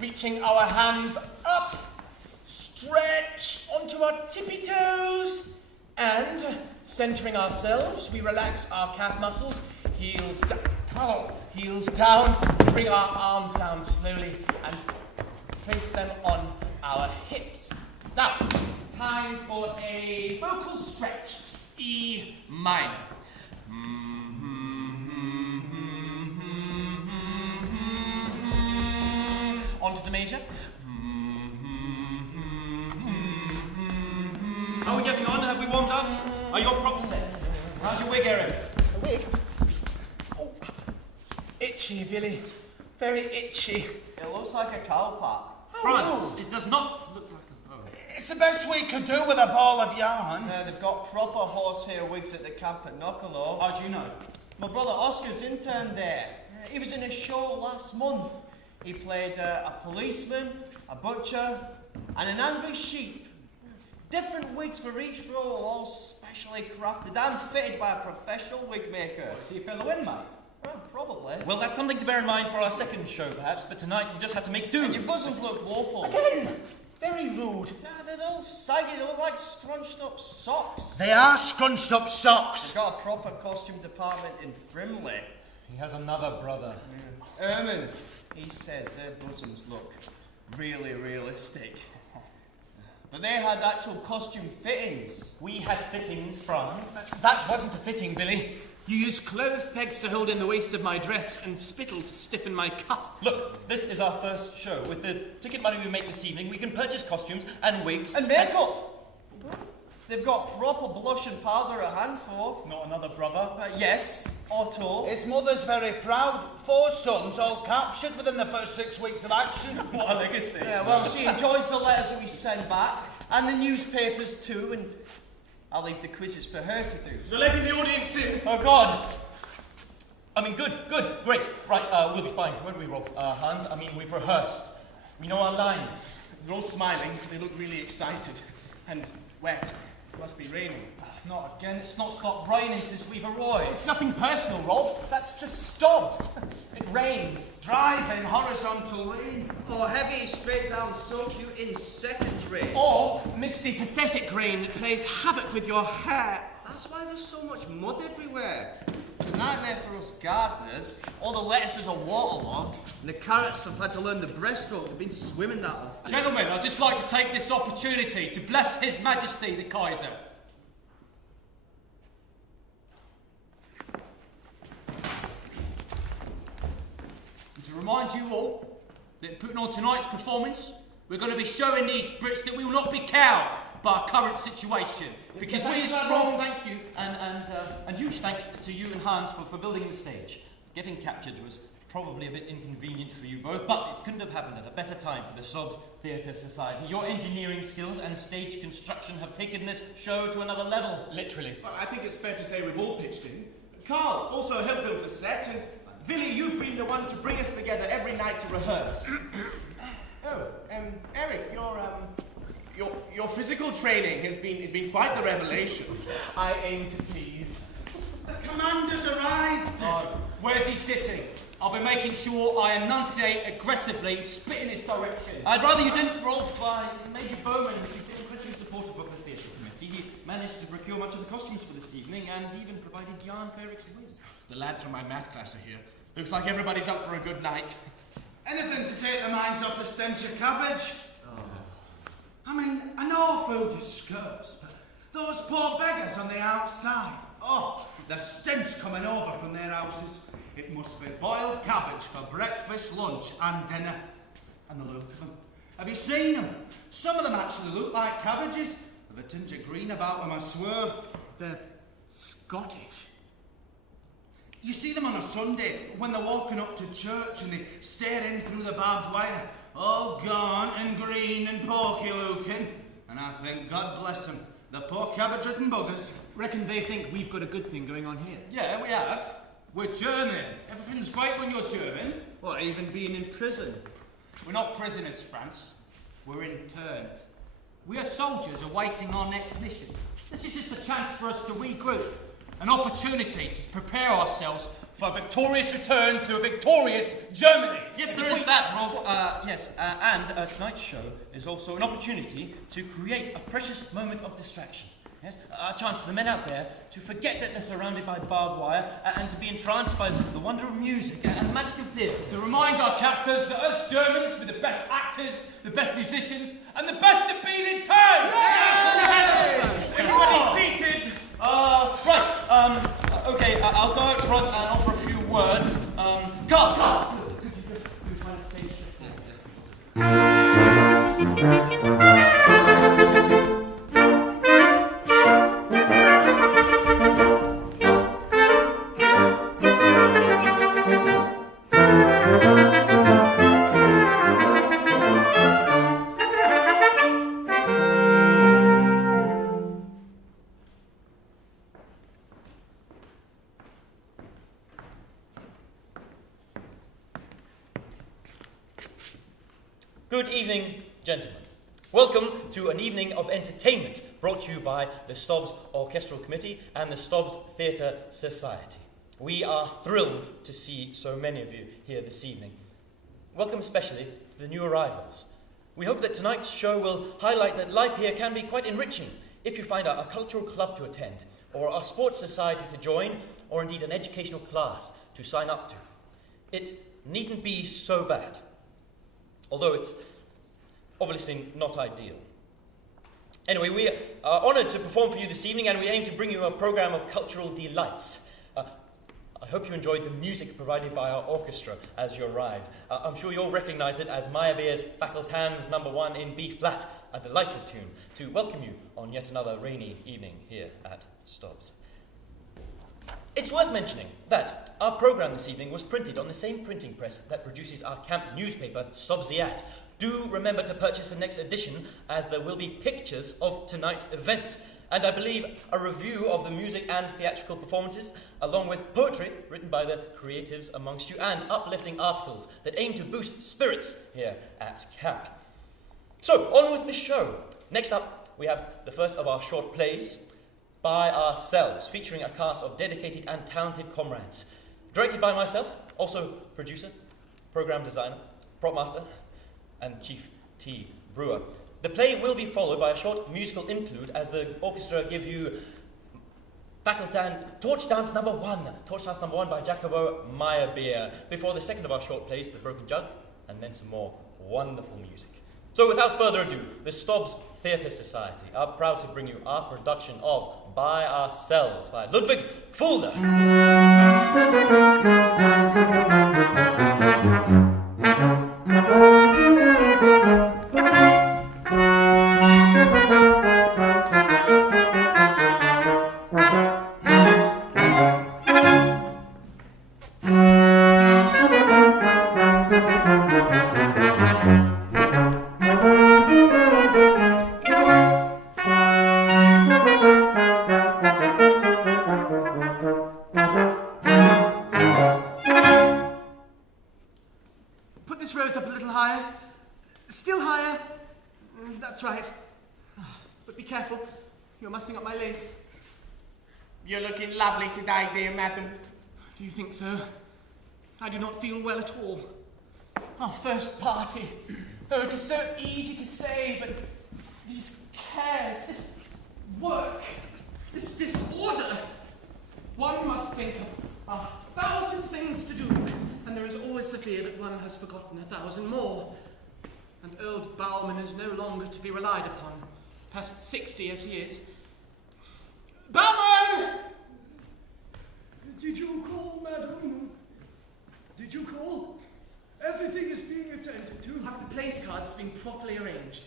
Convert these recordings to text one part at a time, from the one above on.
Reaching our hands up, stretch onto our tippy toes, and centering ourselves, we relax our calf muscles, heels down, bring our arms down slowly and place them on our hips. Now, time for a vocal stretch, E minor. Onto the major. How are we getting on? Have we warmed up? Are your props set? How's your wig, Eric? A wig? Oh, itchy, Billy. Very itchy. It looks like a cow pat. France, it does not look like a... Oh. It's the best we could do with a ball of yarn. They've got proper horsehair wigs at the camp at Knockalow. How do you know? My brother Oscar's interned there. He was in a show last month. He played a policeman, a butcher, and an angry sheep. Different wigs for each role, all specially crafted and fitted by a professional wig maker. Is he a fellow in, mate? Well, probably. Well, that's something to bear in mind for our second show, perhaps, but tonight we just have to make do. And your bosoms look woeful. Again! Very rude. Nah, they're all saggy. They look like scrunched up socks. They are scrunched up socks. They've got a proper costume department in Frimley. He has another brother. Erman, he says their bosoms look really realistic. But they had actual costume fittings. We had fittings, Franz. That wasn't a fitting, Billy. You used clothes pegs to hold in the waist of my dress and spittle to stiffen my cuffs. Look, this is our first show. With the ticket money we make this evening, we can purchase costumes and wigs. And makeup! They've got proper blush and powder at hand for. Not another brother. Yes, Otto. His mother's very proud. 4 sons all captured within the first 6 weeks of action. What a legacy. Yeah, well, she enjoys the letters that we send back, and the newspapers too, and I'll leave the quizzes for her to do. They're letting the audience in. Oh, God. I mean, good, great. Right, we'll be fine. Where do we roll, Hans? I mean, we've rehearsed. We know our lines. They're all smiling. They look really excited. And wet. It must be raining. Not again. It's not stopped raining since we've arrived. It's nothing personal, Rolf. That's the Stobs. It rains. Driving horizontal rain. Or heavy, straight down, soak you in seconds rain. Or misty, pathetic rain that plays havoc with your hair. That's why there's so much mud everywhere. It's a nightmare for us gardeners. All the lettuces are waterlogged, and the carrots have had to learn the breaststroke. They've been swimming that often. Gentlemen, I'd just like to take this opportunity to bless His Majesty the Kaiser. And to remind you all that in putting on tonight's performance, we're going to be showing these Brits that we will not be cowed by our current situation. Because we as strong... Thank you, and huge thanks to you and Hans for building the stage. Getting captured was probably a bit inconvenient for you both, but it couldn't have happened at a better time for the Stobs Theatre Society. Your engineering skills and stage construction have taken this show to another level. Literally. Well, I think it's fair to say we've all pitched in. Carl also helped build the set, and Billy, you've been the one to bring us together every night to rehearse. Eric, your physical training has been quite the revelation. I aim to please. The commander's arrived. Oh, where's he sitting? I'll be making sure I enunciate aggressively, spit in his direction. I'd rather you didn't, Rolf. Major Bowman has been incredibly supportive of the theatre committee. He managed to procure much of the costumes for this evening and even provided yarn for Eric's wig. The lads from my math class are here. Looks like everybody's up for a good night. Anything to take the minds off the stench of cabbage. I mean, I know food is scarce, but those poor beggars on the outside, the stench coming over from their houses. It must be boiled cabbage for breakfast, lunch and dinner. And the look of them. Have you seen them? Some of them actually look like cabbages. With a tinge of green about them, I swear. They're Scottish. You see them on a Sunday when they're walking up to church and they stare in through the barbed wire, all gaunt and green and porky looking. And I think, God bless them, the poor cabbage-ridden buggers. Reckon they think we've got a good thing going on here. Yeah, we have. We're German. Everything's great when you're German. What, even being in prison? We're not prisoners, France. We're interned. We are soldiers awaiting our next mission. This is just a chance for us to regroup. An opportunity to prepare ourselves for a victorious return to a victorious Germany. Yes, there is that, Rolf. And tonight's show is also an opportunity to create a precious moment of distraction. Yes, a chance for the men out there to forget that they're surrounded by barbed wire and to be entranced by the wonder of music and the magic of theatre. To remind our captors that us Germans, we're the best actors, the best musicians, and the best at being in time! Everybody seated! Okay, I'll go out front and offer a few words. Carl! Good evening, gentlemen. Welcome to an evening of entertainment brought to you by the Stobs Orchestral Committee and the Stobs Theatre Society. We are thrilled to see so many of you here this evening. Welcome especially to the new arrivals. We hope that tonight's show will highlight that life here can be quite enriching if you find a cultural club to attend, or a sports society to join, or indeed an educational class to sign up to. It needn't be so bad, although it's obviously not ideal. Anyway, we are honoured to perform for you this evening, and we aim to bring you a programme of cultural delights. I hope you enjoyed the music provided by our orchestra as you arrived. I'm sure you all recognised it as Meyerbeer's Facultans No. 1 in B-flat, a delightful tune to welcome you on yet another rainy evening here at Stobs. It's worth mentioning that our programme this evening was printed on the same printing press that produces our camp newspaper, Stobsiat. Do remember to purchase the next edition, as there will be pictures of tonight's event, and I believe a review of the music and theatrical performances, along with poetry written by the creatives amongst you, and uplifting articles that aim to boost spirits here at camp. So, on with the show. Next up, we have the first of our short plays, By Ourselves, featuring a cast of dedicated and talented comrades. Directed by myself, also producer, programme designer, prop master, and Chief T. Brewer. The play will be followed by a short musical interlude as the orchestra give you Torch Dance No. 1 by Jacobo Meyerbeer, before the second of our short plays, The Broken Jug, and then some more wonderful music. So without further ado, the Stobs Theatre Society are proud to bring you our production of By Ourselves by Ludwig Fulda. You're looking lovely today, dear madam. Do you think so? I do not feel well at all. Our first party. Oh, it is so easy to say, but these cares, this work, this disorder. One must think of 1,000 things to do, and there is always the fear that one has forgotten 1,000 more. And old Bauman is no longer to be relied upon, past 60 as he is. Bauman! Did you call, madam? Did you call? Everything is being attended to. Have the place cards been properly arranged?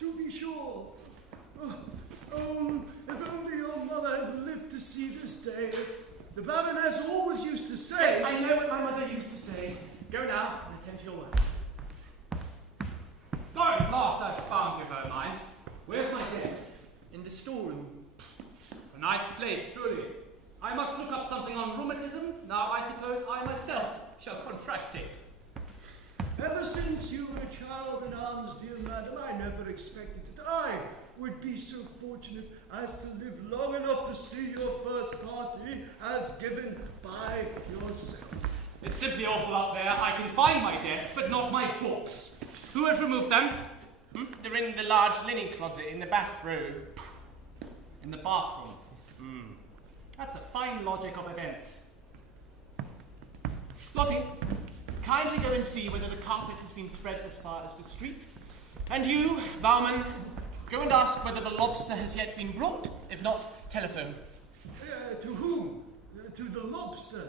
To be sure. If only your mother had lived to see this day. The Baroness always used to say... Yes, I know what my mother used to say. Go now and attend to your work. Oh, at last I've found you, Hermione. Where's my desk? In the storeroom. A nice place, truly. I must look up something on rheumatism. Now I suppose I myself shall contract it. Ever since you were a child in arms, dear madam, I never expected that I would be so fortunate as to live long enough to see your first party as given by yourself. It's simply awful out there. I can find my desk, but not my books. Who has removed them? They're in the large linen closet in the bathroom. In the bathroom. That's a fine logic of events. Lottie, kindly go and see whether the carpet has been spread as far as the street. And you, barman, go and ask whether the lobster has yet been brought. If not, telephone. To whom? To the lobster.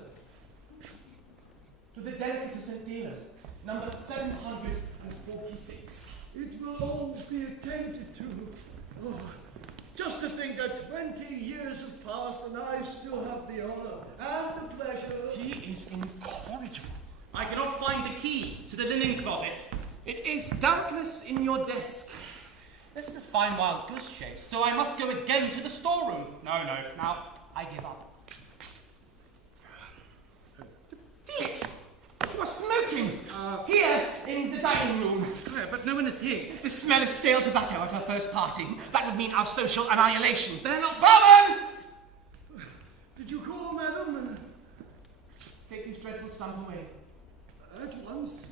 To the delicatessen dealer, number 746. It will all be attended to. Oh, just to think that 20 years have passed and I still have the honour and the pleasure. He is incorrigible. I cannot find the key to the linen closet. It is doubtless in your desk. This is a fine wild goose chase, so I must go again to the storeroom. No, now I give up. Felix, you are smoking! Here, in the dining room. Yeah, but no one is here. If the smell of stale tobacco at our first party, that would mean our social annihilation. They're not... Barman! Did you call, madam? Take this dreadful stump away. At once.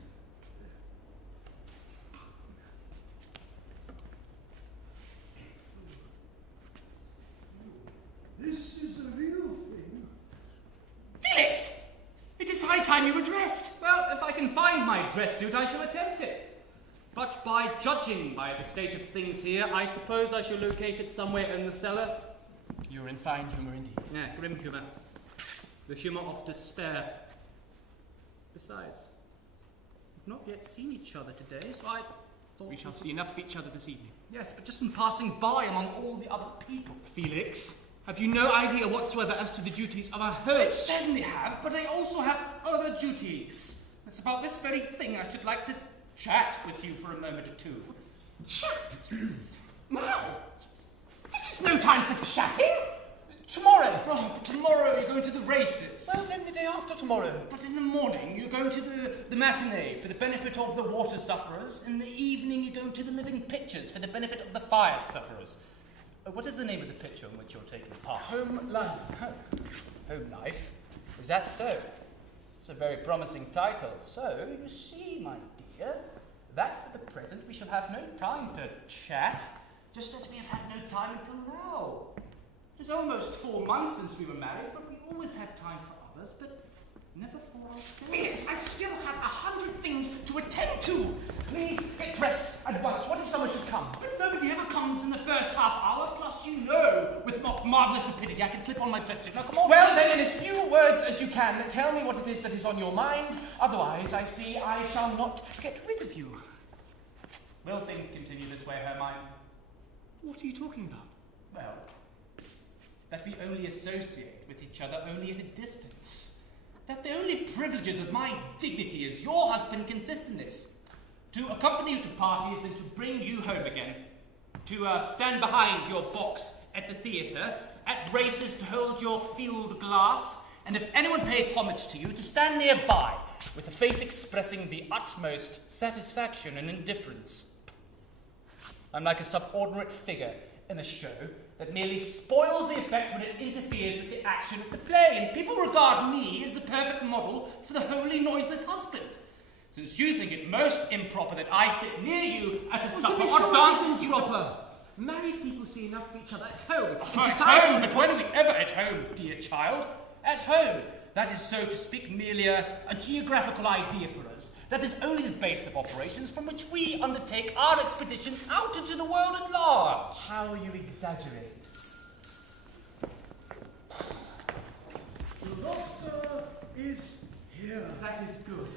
This is a real thing. Felix! It is high time you were dressed. Well, if I can find my dress suit, I shall attempt it. But by judging by the state of things here, I suppose I shall locate it somewhere in the cellar. You're in fine humour indeed. Yeah, grim humour. The humour of despair. Besides, we've not yet seen each other today, so I thought... We shall see enough of each other this evening. Yes, but just in passing by among all the other people. Felix, have you no idea whatsoever as to the duties of a I host? certainly have, but I also have other duties. It's about this very thing I should like to chat with you for a moment or two. Chat? Now? This is no time for chatting. Tomorrow. Oh, but tomorrow you're going to the races. Well, then the day after tomorrow. But in the morning you're going to the matinee for the benefit of the water sufferers. In the evening you're going to the living pictures for the benefit of the fire sufferers. What is the name of the picture in which you're taking part? Home life. Home life? Is that so? It's a very promising title. So, you see, my dear, that for the present we shall have no time to chat, just as we have had no time until now. It's almost 4 months since we were married, but we always have time for others, but never for ourselves. Felix, I still have 100 things to attend to. Please get dressed at once. What if someone should come? But nobody ever comes in the first half hour, plus you know, with marvellous rapidity, I can slip on my dress suit. Now come on. Well, then, in as few words as you can, tell me what it is that is on your mind. Otherwise, I see I shall not get rid of you. Will things continue this way, Hermione? What are you talking about? Well, that we only associate with each other only at a distance. That the only privileges of my dignity as your husband consist in this. To accompany you to parties and to bring you home again. To stand behind your box at the theatre, at races to hold your field glass, and if anyone pays homage to you, to stand nearby, with a face expressing the utmost satisfaction and indifference. I'm like a subordinate figure in a show that merely spoils the effect when it interferes with the action of the play, and people regard me as the perfect model for the wholly noiseless husband. Since you think it most improper that I sit near you at a supper or dance with you... Improper. Married people see enough of each other at home. In At society, home, but when are we ever at home, dear child? At home. That is, so to speak, merely a geographical idea for us. That is only the base of operations from which we undertake our expeditions out into the world at large. How you exaggerate. The lobster is here. That is good.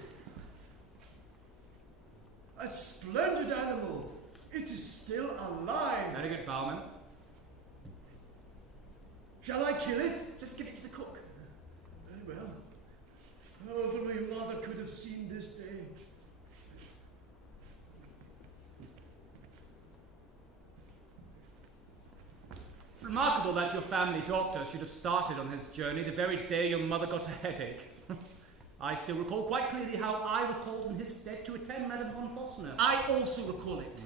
A splendid animal. It is still alive. Very good, Barman. Shall I kill it? Just give it to the cook. Very well. Oh, if only Mother could have seen this day. It's remarkable that your family doctor should have started on his journey the very day your mother got a headache. I still recall quite clearly how I was called in his stead to attend Madame von Fossner. I also recall it.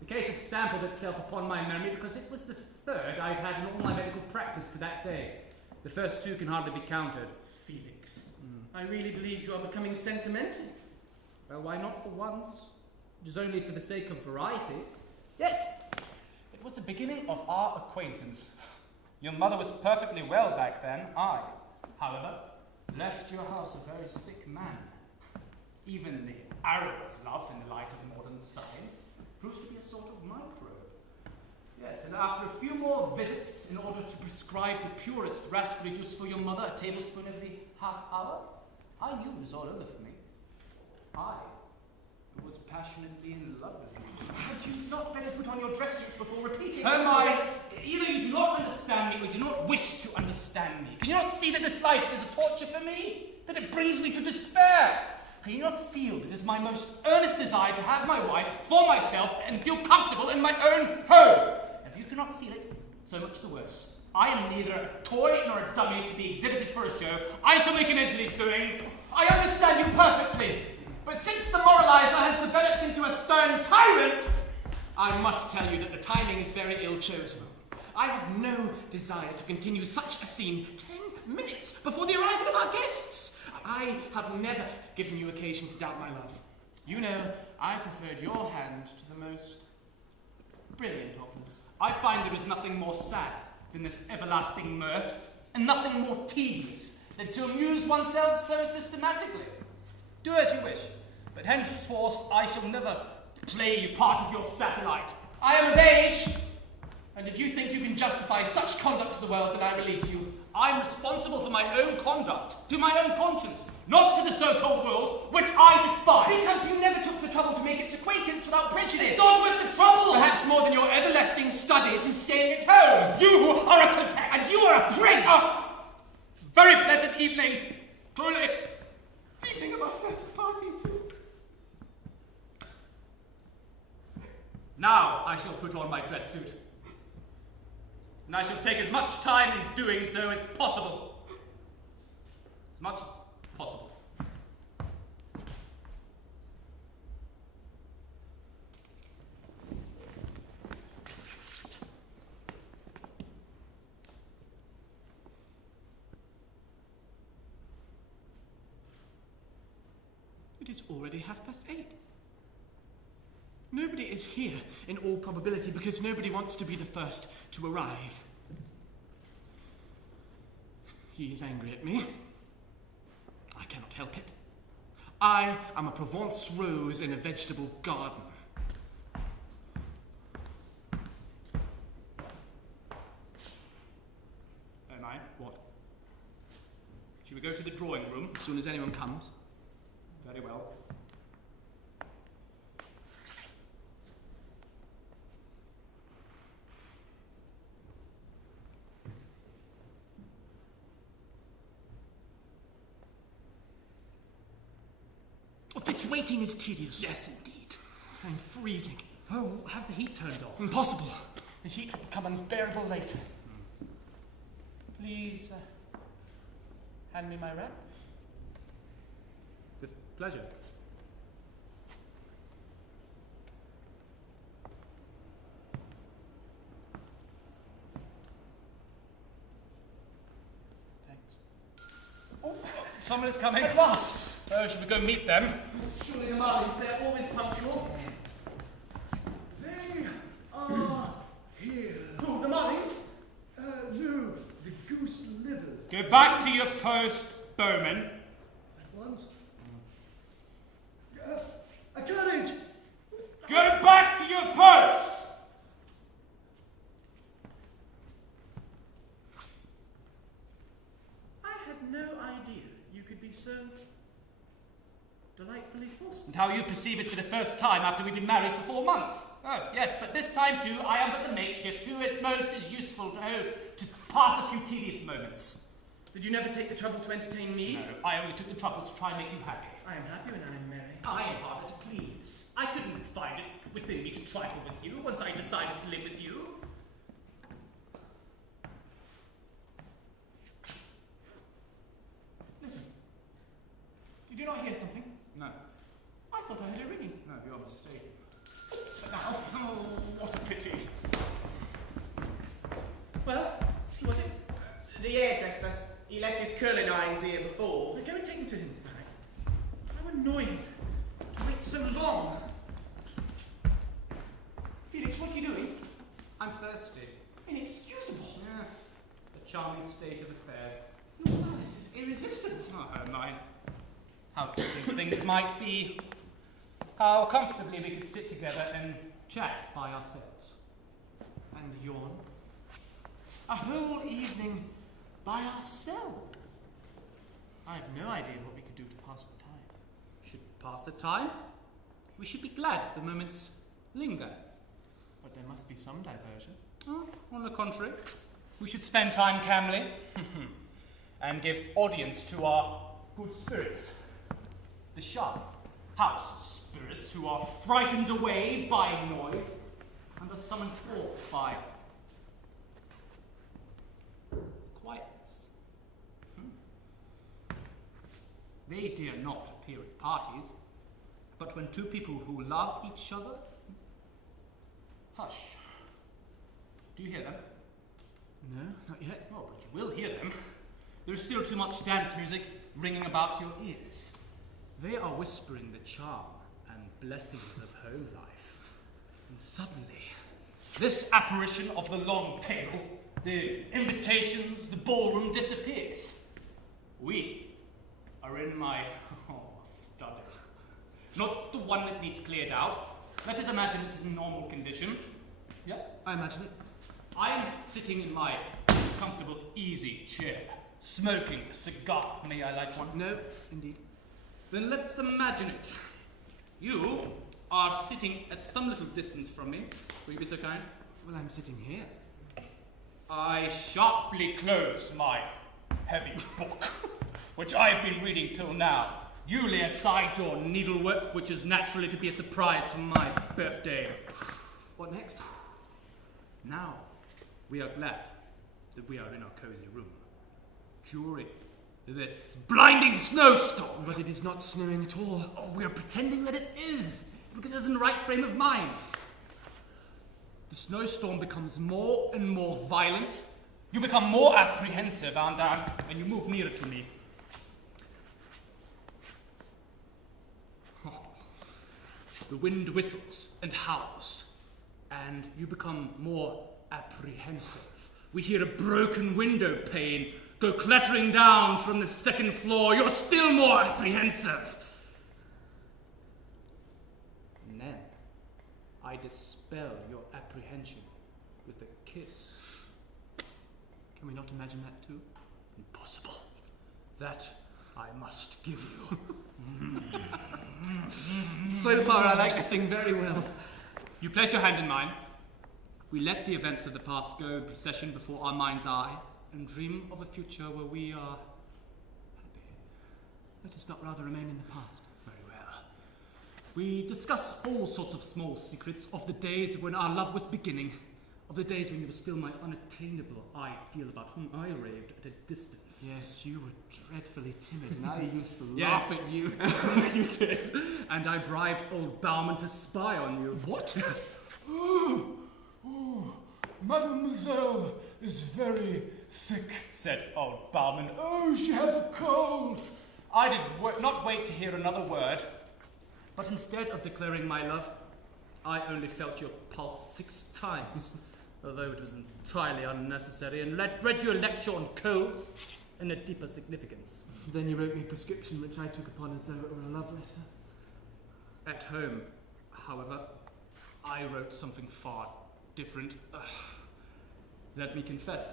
The case had stamped itself upon my memory because it was the third I'd had in all my medical practice to that day. The first two can hardly be counted. Felix, I really believe you are becoming sentimental. Well, why not for once? It is only for the sake of variety. Yes, it was the beginning of our acquaintance. Your mother was perfectly well back then. I, however, left your house a very sick man. Even the arrow of love in the light of modern science proves to be a sort of microbe. Yes, and after a few more visits in order to prescribe the purest raspberry juice for your mother, a tablespoon every half hour, I knew it was all over for me. I was passionately in love with you. Had you not better put on your dress suit before repeating? Hermione, either you do not understand me or you do not wish to understand me. Can you not see that this life is a torture for me? That it brings me to despair? Can you not feel that it is my most earnest desire to have my wife for myself and feel comfortable in my own home? If you cannot feel it, so much the worse. I am neither a toy nor a dummy to be exhibited for a show. I shall make an end to these doings. I understand you perfectly, but since the moralizer has developed into a stern tyrant, I must tell you that the timing is very ill chosen. I have no desire to continue such a scene 10 minutes before the arrival of our guests. I have never given you occasion to doubt my love. You know, I preferred your hand to the most brilliant offers. I find there is nothing more sad than this everlasting mirth, and nothing more tedious than to amuse oneself so systematically. Do as you wish, but henceforth I shall never play you part of your satellite. I am of age, and if you think you can justify such conduct to the world, then I release you. I'm responsible for my own conduct, to my own conscience, not to the so-called world, which I despise. Because you never took the trouble to make its acquaintance without prejudice. It's not with the trouble. Perhaps more than your everlasting studies and staying at home. You are a content. And you are a prig. Very pleasant evening, truly. Evening of our first party, too. Now I shall put on my dress suit. And I shall take as much time in doing so as possible. As much as possible. It is already 8:30. Nobody is here, in all probability, because nobody wants to be the first to arrive. He is angry at me. I cannot help it. I am a Provence rose in a vegetable garden. Oh, mine? What? Shall we go to the drawing room? As soon as anyone comes. Very well. Oh, this waiting is tedious. Yes, indeed. I'm freezing. Oh, have the heat turned off. Impossible. The heat will become unbearable later. Please, hand me my wrap. With pleasure. Thanks. Oh, someone is coming. At last! Oh, should we go meet them? Surely the Marleys, they're always punctual. They are here. Who, the Marleys? No, the goose livers. Go back to your post, Bowman. At once. A carriage! Go back to your post! I had no idea you could be so course. And how you perceive it for the first time after we've been married for 4 months. Oh, yes, but this time too, I am but the makeshift who at most is useful to pass a few tedious moments. Did you never take the trouble to entertain me? No, I only took the trouble to try and make you happy. I am happy when I am merry. I am harder to please. I couldn't find it within me to trifle with you once I decided to live with you. Listen. Did you not hear something? No. I thought I heard a ringing. No, you're mistaken. Now, Oh, what a pity. well, who was it? The hairdresser. He left his curling irons here before. Go and take him to him. Right. How annoying to wait so long. Felix, what are you doing? I'm thirsty. Inexcusable. Yeah. A charming state of affairs. Your malice is irresistible. Oh, mine. How different things might be. How comfortably we could sit together and chat by ourselves. And yawn. A whole evening by ourselves. I have no idea what we could do to pass the time. Should pass the time? We should be glad the moments linger. But there must be some diversion. Oh, on the contrary, we should spend time calmly and give audience to our good spirits. The sharp house spirits who are frightened away by noise and are summoned forth by quietness. They dare not appear at parties, but when two people who love each other, hush. Do you hear them? No, not yet. Oh, but you will hear them. There is still too much dance music ringing about your ears. They are whispering the charm and blessings of home life. And suddenly, this apparition of the long table, the invitations, the ballroom disappears. We are in my study. Not the one that needs cleared out. Let us imagine it is in normal condition. Yeah, I imagine it. I am sitting in my comfortable, easy chair, smoking a cigar. May I light one? No, indeed. Then let's imagine it. You are sitting at some little distance from me. Will you be so kind? Well, I'm sitting here. I sharply close my heavy book, which I have been reading till now. You lay aside your needlework, which is naturally to be a surprise for my birthday. What next? Now, we are glad that we are in our cozy room during this blinding snowstorm. But it is not snowing at all. Oh, we are pretending that it is, because it is in the right frame of mind. The snowstorm becomes more and more violent. You become more apprehensive, and you move nearer to me. Oh. The wind whistles and howls, and you become more apprehensive. We hear a broken window pane go clattering down from the second floor. You're still more apprehensive. And then I dispel your apprehension with a kiss. Can we not imagine that too? Impossible. That I must give you. So far, I like the thing very well. You place your hand in mine. We let the events of the past go in procession before our mind's eye and dream of a future where we are happy. Let us not rather remain in the past. Very well. We discuss all sorts of small secrets of the days when our love was beginning, of the days when you were still my unattainable ideal about whom I raved at a distance. Yes, you were dreadfully timid, and I used to Yes. laugh at you. You did. And I bribed old Bauman to spy on you. What? Yes. Mademoiselle is very sick, said old Bauman. Oh, she has a cold. I did not wait to hear another word, but instead of declaring my love, I only felt your pulse 6 times, although it was entirely unnecessary, and read you a lecture on colds and a deeper significance. Then you wrote me a prescription which I took upon as though it were a love letter. At home, however, I wrote something far different. Let me confess,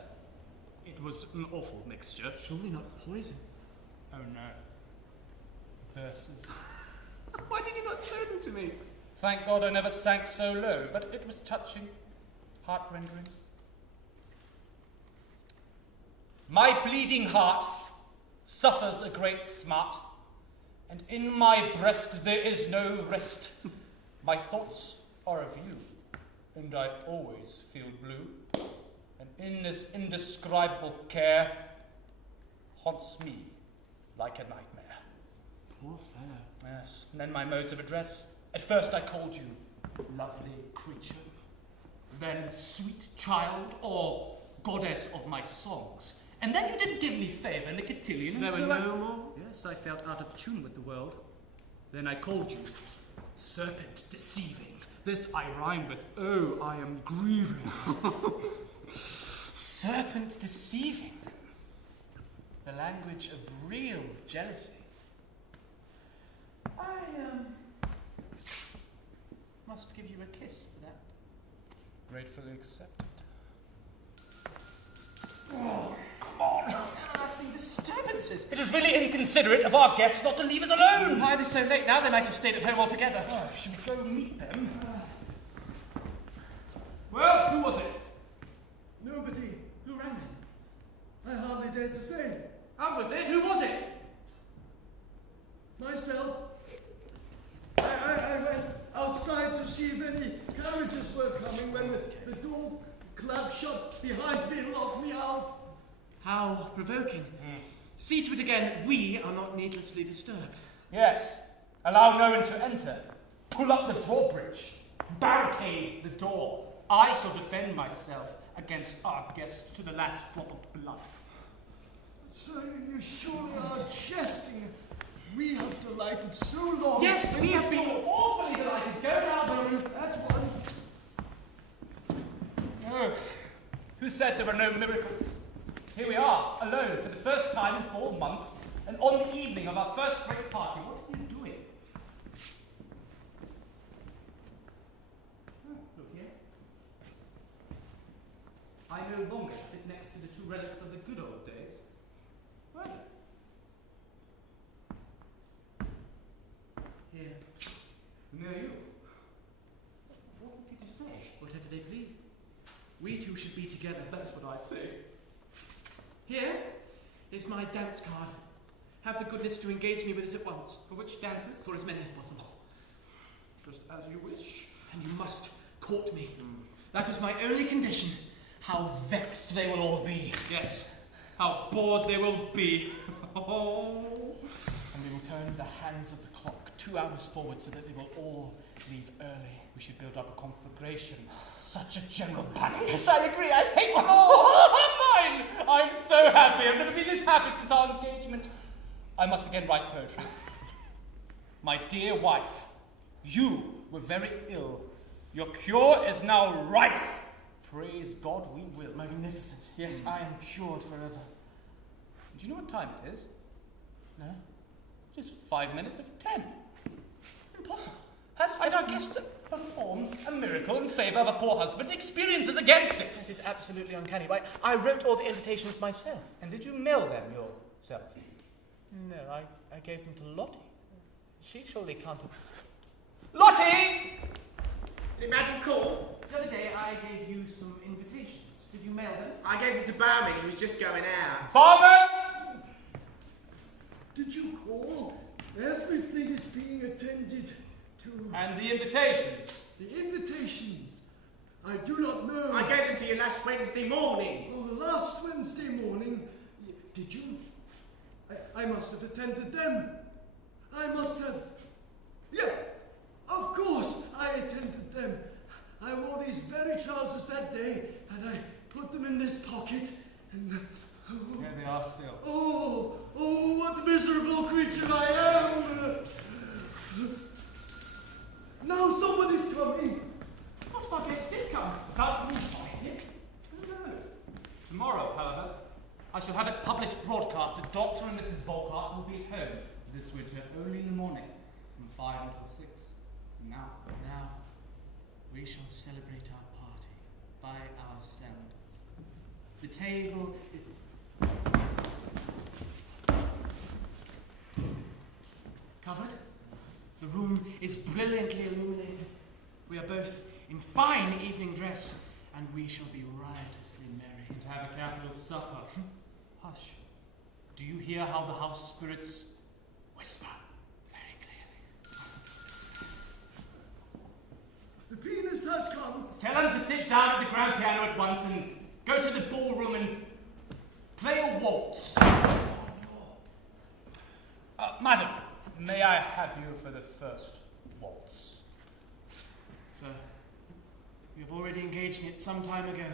it was an awful mixture. Surely not poison. Oh no. Verses. Why did you not show them to me? Thank God I never sank so low, but it was touching, heart-rending. My bleeding heart suffers a great smart, and in my breast there is no rest. My thoughts are of you, and I always feel blue, and in this indescribable care haunts me like a nightmare. Poor fellow. Yes, and then my modes of address. At first I called you lovely creature, then sweet child, or goddess of my songs. And then you didn't give me favour in the cotillion. There were no more? Yes, I felt out of tune with the world. Then I called you serpent deceiving. This I rhyme with, oh, I am grieving. Serpent deceiving. The language of real jealousy. I, must give you a kiss for that. Gratefully accepted. Oh, come on. Nasty disturbances. It was really inconsiderate of our guests not to leave us alone. Why are they so late now? They might have stayed at home altogether. Oh, should we go meet them? Well, who was it? Nobody. Who rang me? I hardly dare to say. How was it? Who was it? Myself. I went outside to see if any carriages were coming when the door clapped shut behind me and locked me out. How provoking. See to it again that we are not needlessly disturbed. Yes. Allow no one to enter. Pull up the drawbridge. Barricade the door. I shall defend myself against our guests to the last drop of blood. So you surely are jesting. We have delighted so long. Yes, we have been awfully delighted. Go now, Baron, at once. Oh, who said there were no miracles? Here we are, alone for the first time in 4 months, and on the evening of our first great party. What are you doing? Oh, look here. I no longer sit next to the two relics of the good old days. Well, Here, no, you. what would people say? Whatever they please. We two should be together. That's what I say. Here is my dance card. Have the goodness to engage me with it at once. For which dances? For as many as possible. Just as you wish. And you must court me. That is my only condition. How vexed they will all be. Yes. How bored they will be. Oh. And we will turn the hands of the clock 2 hours forward so that they will all leave early. We should build up a conflagration. Such a general panic. Yes, I agree. I hate them all. Mine! I'm so happy. I've never been this happy since our engagement. I must again write poetry. My dear wife, you were very ill. Your cure is now rife. Praise God we will. Magnificent. Yes, I am cured forever. Do you know what time it is? No? Just 5 minutes of 10. Impossible. Has our guest performed a miracle in favour of a poor husband? Experiences against it. It is absolutely uncanny. I wrote all the invitations myself. And did you mail them yourself? No, I gave them to Lottie. She surely can't have... Lottie! Imagine call. The other day I gave you some invitations. Did you mail them? I gave it to Barman, he was just going out. Farmer! Did you call? Everything is being attended to. And the invitations? The invitations. I do not know. I gave them to you last Wednesday morning. Oh, last Wednesday morning. Did you? I must have attended them. I must have. Yeah, of course, I attended them. I wore these very trousers that day, and I put them in this pocket, and There they are still. oh, what miserable creature I am! Now somebody's coming. What our guest did come? Without being invited? No. Tomorrow, however, I shall have it published broadcast that Dr. and Mrs. Volkart will be at home this winter only in the morning, from 5 until 6. Now, We shall celebrate our party by ourselves. The table is... Covered. The room is brilliantly illuminated. We are both in fine evening dress, and we shall be riotously merry. And have a capital supper. Hush. Do you hear how the house spirits whisper very clearly? The pianist has come. Tell them to sit down at the grand piano at once and go to the ballroom and play a waltz. Madam, may I have you for the first waltz? Sir, we have already engaged in it some time ago.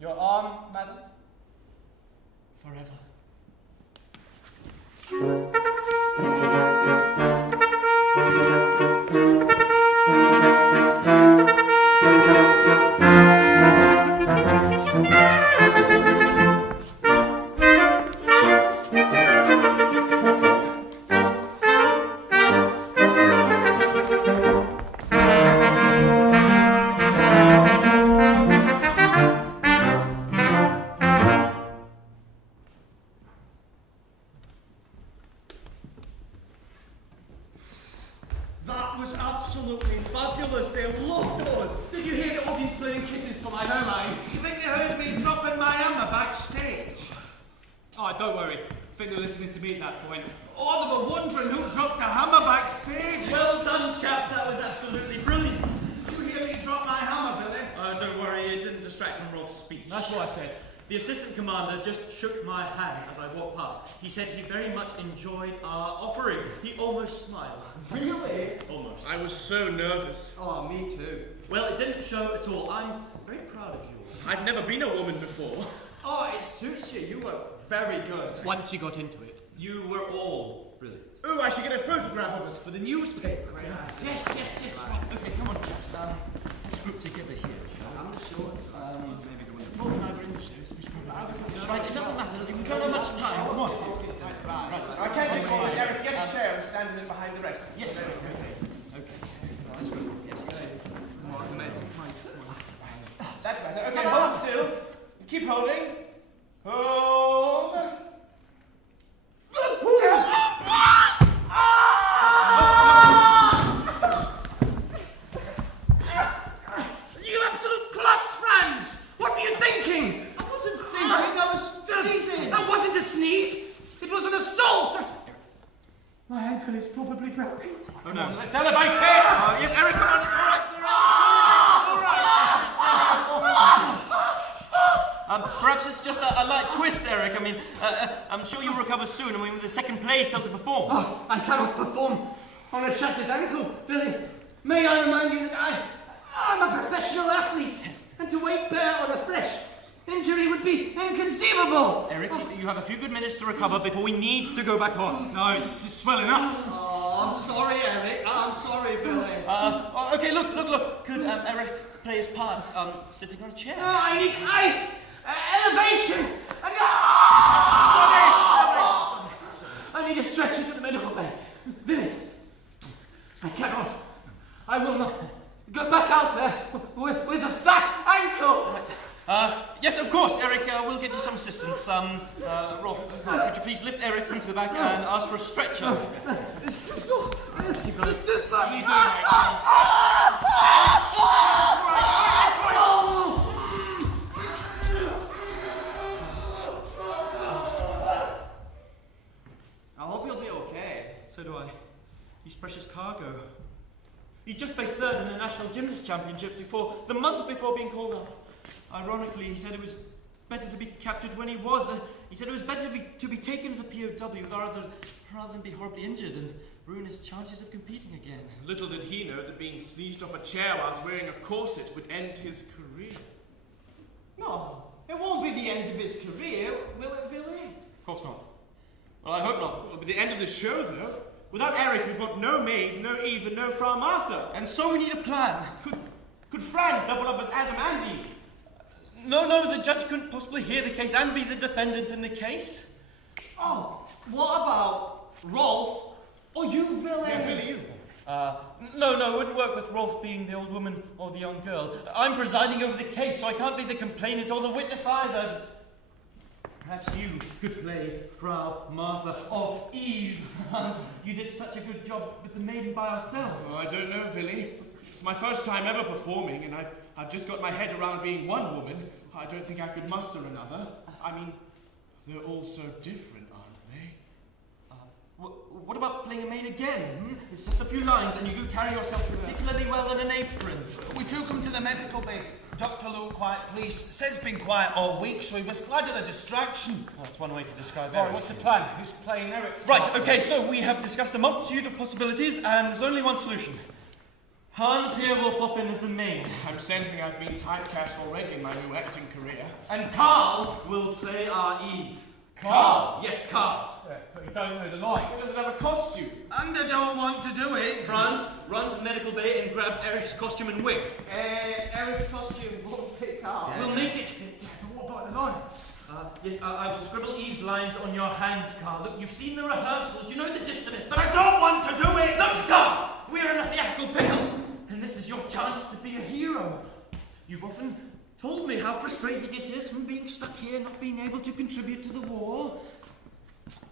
Your arm, madam? Forever. That was absolutely fabulous. They loved us. Did you hear the audience blowing kisses for my home eye? Do you think they heard me dropping my hammer backstage? Oh, don't worry. I think they're listening to me at that point. Oh, they were wondering who dropped a hammer backstage. Well done, chap. That was absolutely brilliant. Did you hear me drop my hammer, Billy? Don't worry, it didn't distract from Rolf's speech. That's what I said. The assistant commander just shook my hand as I walked past. He said he very much enjoyed our offering. He almost smiled. Really? Almost. I was so nervous. Oh, me too. Well, it didn't show at all. I'm very proud of you. I've never been a woman before. Oh, it suits you. You were very good. Once you got into it. You were all brilliant. Oh, I should get a photograph of us for the newspaper. Yes, right. Okay, come on, chaps. Let's group together here. I'm sure. Maybe go in. Both neither in the shows, we should probably... Right, it doesn't matter. You don't have much time. Come on. I can't do it. Derek, get a chair and stand in behind the rest. Yes. Okay. Let's go. Yes, you say. That's better. Okay, hold still. Keep holding. Hold. You absolute klutz, Franz! What were you thinking? I wasn't thinking. I was sneezing. That wasn't a sneeze! It was an assault! My ankle is probably broken. Oh no. Let's elevate it! Yes, Eric, come on. It's all right. Perhaps it's just a light twist, Eric. I mean, I'm sure you'll recover soon. I mean, with the second play still to perform. Oh, I cannot perform on a shattered ankle, Billy. May I remind you that I'm a professional athlete, and to wait bare on a flesh injury would be inconceivable. Eric, you have a few good minutes to recover before we need to go back on. No, it's swelling up. Oh, I'm sorry, Eric. I'm sorry, Billy. Okay, look. Could Eric play his parts sitting on a chair? Oh, I need ice, elevation, and I need a stretcher to the medical bay. Billy, I cannot. I will not go back out there with a fat ankle. Yes, of course, Eric. We'll get you some assistance. Rolf, could you please lift Eric through to the back and ask for a stretcher? I hope you'll be okay. So do I. He's precious cargo. He just placed third in the National Gymnast Championships the month before being called up. Ironically, he said it was better to be captured when he was. He said it was better to be taken as a POW rather than be horribly injured and ruin his chances of competing again. Little did he know that being sneezed off a chair whilst wearing a corset would end his career. No, it won't be the end of his career, will it, Billy? Of course not. Well, I hope not. It'll be the end of the show, though. Without Eric, we've got no maid, no Eve, and no Frau Martha. And so we need a plan. Could Franz double up as Adam and Eve? No, the judge couldn't possibly hear the case and be the defendant in the case. Oh, what about Rolf or you, Billy? Yeah, Billy, you. No, it wouldn't work with Rolf being the old woman or the young girl. I'm presiding over the case, so I can't be the complainant or the witness either. Perhaps you could play Frau, Martha, or Eve. And you did such a good job with the maiden by ourselves. Oh, I don't know, Billy. It's my first time ever performing, and I've just got my head around being one woman. I don't think I could muster another. I mean, they're all so different, aren't they? What about playing a maid again? It's just a few lines, and you do carry yourself particularly well in an apron. We took him to the medical bay. Doctor looked quite pleased. Said's been quiet all week, so he was glad of the distraction. Well, that's one way to describe Right, Eric. what's the plan? Who's playing Eric's Right, part? okay, so we have discussed a multitude of possibilities, and there's only one solution. Hans here will pop in as the maid. I'm sensing I've been typecast already in my new acting career. And Carl will play our Eve. Carl? Yes, Carl. Yeah, but you don't know the line. What does it have a costume? And I don't want to do it. Franz, run to the medical bay and grab Eric's costume and wig. Eric's costume won't fit Carl. We'll make it fit. But what about the lines? Yes, I will scribble Eve's lines on your hands, Carl. Look, you've seen the rehearsals. You know the gist of it. But I don't want to do it. Look, Carl! We're in a theatrical pickle, and this is your chance to be a hero. You've often told me how frustrating it is from being stuck here, not being able to contribute to the war.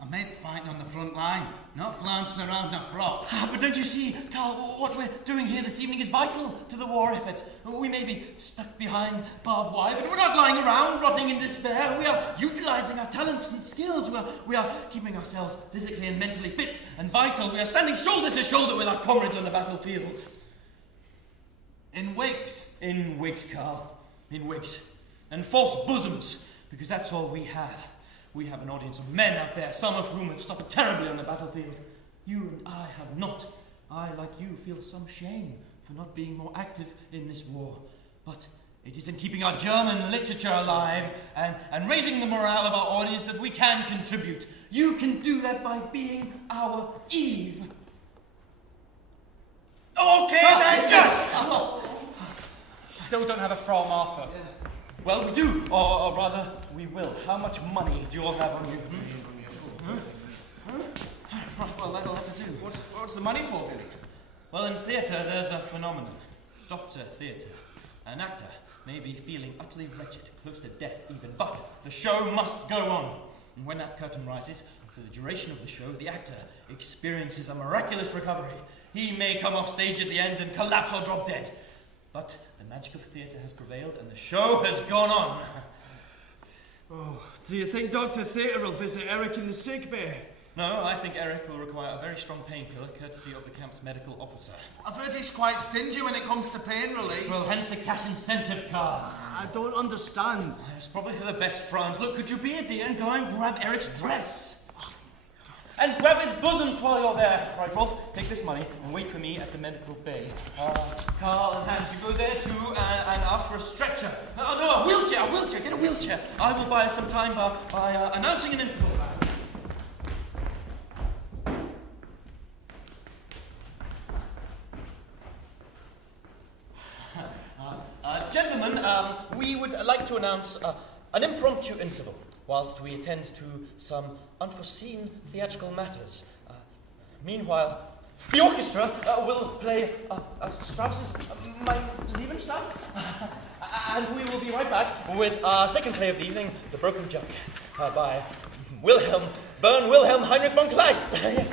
I meant fighting on the front line, not flouncing around in a frock. But don't you see, Carl, what we're doing here this evening is vital to the war effort. We may be stuck behind barbed wire, but we're not lying around rotting in despair. We are utilising our talents and skills. We are keeping ourselves physically and mentally fit and vital. We are standing shoulder to shoulder with our comrades on the battlefield. In wigs. In wigs, Carl. In wigs. And false bosoms, because that's all we have. We have an audience of men out there, some of whom have suffered terribly on the battlefield. You and I have not. I, like you, feel some shame for not being more active in this war. But it is in keeping our German literature alive and raising the morale of our audience that we can contribute. You can do that by being our Eve. Okay then. Yes! Still don't have a Frau Martha. Well, we do, or rather, we will. How much money do you all have on you? Well, that'll have to do. What's the money for, Billy? Well, in theatre, there's a phenomenon. Doctor theatre. An actor may be feeling utterly wretched, close to death even, but the show must go on. And when that curtain rises, for the duration of the show, the actor experiences a miraculous recovery. He may come off stage at the end and collapse or drop dead. But the magic of theatre has prevailed and the show has gone on. Oh, do you think Dr. Theatre will visit Eric in the sick bay? No, I think Eric will require a very strong painkiller, courtesy of the camp's medical officer. I've heard he's quite stingy when it comes to pain relief. Well, hence the cash incentive card. I don't understand. It's probably for the best, Franz. Look, could you be a dear and go and grab Eric's dress? And grab his bosoms while you're there. Right, Rolf, take this money and wait for me at the medical bay. Carl and Hans, you go there too and ask for a stretcher. No, a wheelchair, get a wheelchair. I will buy us some time by announcing an interval. Gentlemen, we would like to announce an impromptu interval whilst we attend to some unforeseen theatrical matters. Meanwhile, the orchestra will play Strauss's Mein Liebenschlag, and we will be right back with our second play of the evening, The Broken Jug, by Wilhelm Heinrich von Kleist. Yes.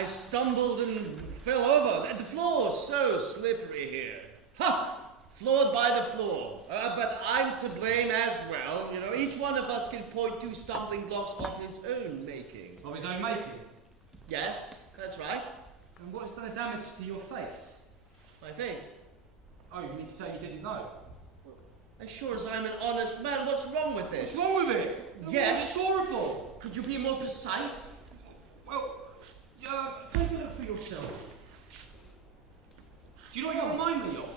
I stumbled and fell over. The floor's so slippery here. Ha! Floored by the floor. But I'm to blame as well. You know, each one of us can point to stumbling blocks of his own making. Of his own making? Yes, that's right. And what has done a damage to your face? My face? Oh, you mean to say you didn't know? As sure as I'm an honest man, what's wrong with it? What's wrong with it? Yes. It's horrible. Could you be more precise? Well, take a look for yourself. Do you know what you remind me of?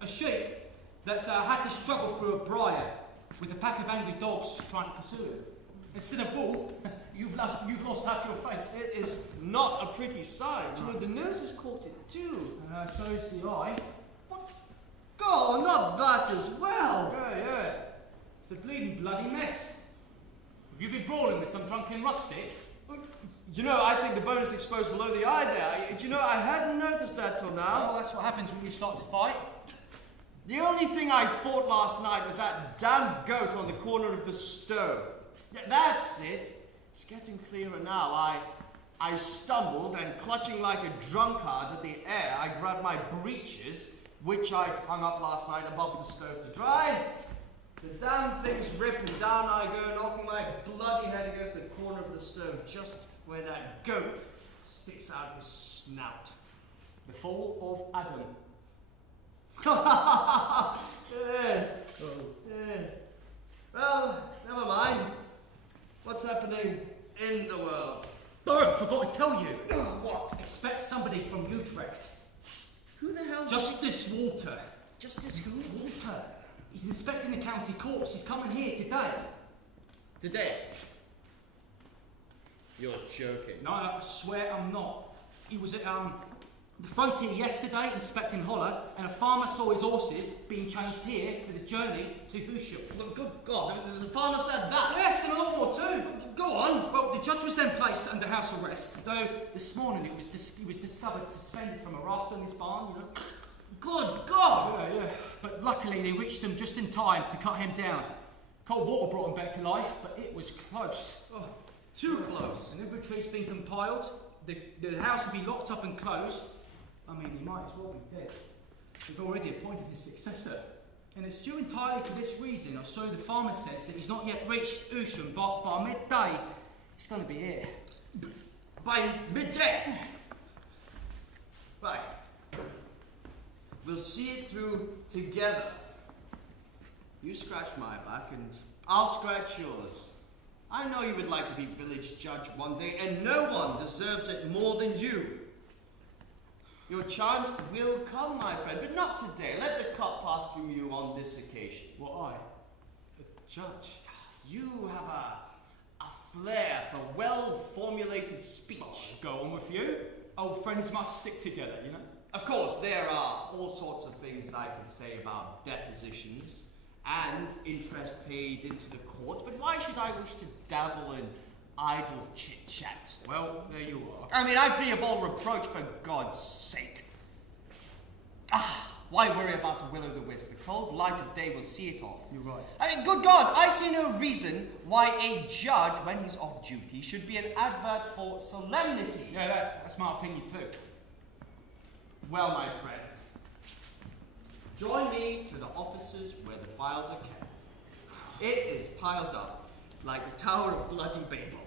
A sheep that's had to struggle through a briar with a pack of angry dogs trying to pursue him. Instead of wool, you've lost half your face. It is not a pretty sight. You know, the nose has caught it too. So is the eye. What? God, not that as well. Yeah. It's a bleeding bloody mess. Have you been brawling with some drunken rustic? You know, I think the bone is exposed below the eye there. Do you know, I hadn't noticed that till now. Well, that's what happens when you start to fight. The only thing I fought last night was that damn goat on the corner of the stove. Yeah, that's it. It's getting clearer now. I stumbled and, clutching like a drunkard at the air, I grabbed my breeches, which I'd hung up last night above the stove to dry. The damn thing's ripping down. I go, knocking my bloody head against the corner of the stove, just where that goat sticks out his snout. The fall of Adam. Yes. Well, never mind. What's happening in the world? Oh, I forgot to tell you. What? Expect somebody from Utrecht. Who the hell? Justice Walter. Justice who? Walter. He's inspecting the county courts. He's coming here today. Today? You're joking. No, I swear I'm not. He was at the frontier yesterday inspecting Holler, and a farmer saw his horses being changed here for the journey to Humour. Well, good God, the farmer said that. Yes, and a lot more too. Go on. Well, the judge was then placed under house arrest, though this morning he was discovered suspended from a raft on his barn, you know. Good God. Yeah. But luckily they reached him just in time to cut him down. Cold water brought him back to life, but it was close. Oh, too close. An inventory's been compiled. The house will be locked up and closed. I mean, he might as well be dead. They've already appointed his successor. And it's due entirely to this reason, or so the farmer says, that he's not yet reached Usham, but by midday, he's going to be here. By midday? Right. We'll see it through together. You scratch my back and I'll scratch yours. I know you would like to be village judge one day, and no one deserves it more than you. Your chance will come, my friend, but not today. Let the cup pass from you on this occasion. What, I? A judge? You have a flair for well-formulated speech. Oh, go on with you. Old friends must stick together, you know? Of course, there are all sorts of things I could say about depositions and interest paid into the court, but why should I wish to dabble in idle chit-chat? Well, there you are. I mean, I'm free of all reproach, for God's sake. Why worry about a will-o'-the-wisp? The cold light of day will see it off. You're right. I mean, good God, I see no reason why a judge, when he's off duty, should be an advert for solemnity. Yeah, that's my opinion too. Well, my friend, join me to the offices where the files are kept. It is piled up like the Tower of Bloody Babel.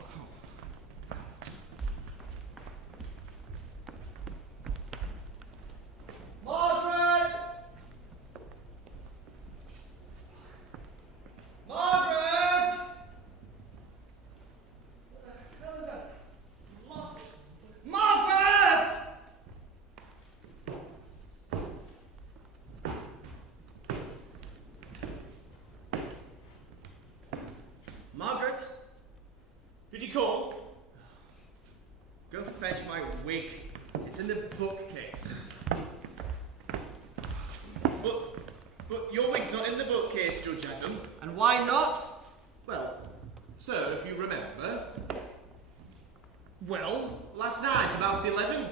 Margaret! Margaret! What the hell is that? Lost it. Margaret! bookcase. But your wig's not in the bookcase, Judge Adam. And why not? Well, sir, if you remember, Well, last night about 11.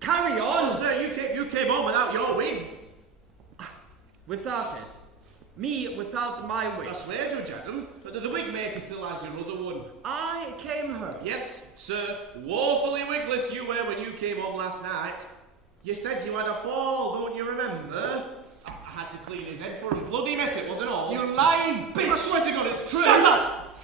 carry on! Sir, you came home without your wig. Without it. Me without my wig. I swear, Judge Adam, but the wig maker still has your other one. I came home. Yes, sir, woefully wigless you were when you came home last night. You said you had a fall, don't you remember? I had to clean his head for him. Bloody mess it, wasn't all? You lying bitch! I swear to God, it's true! Shut up!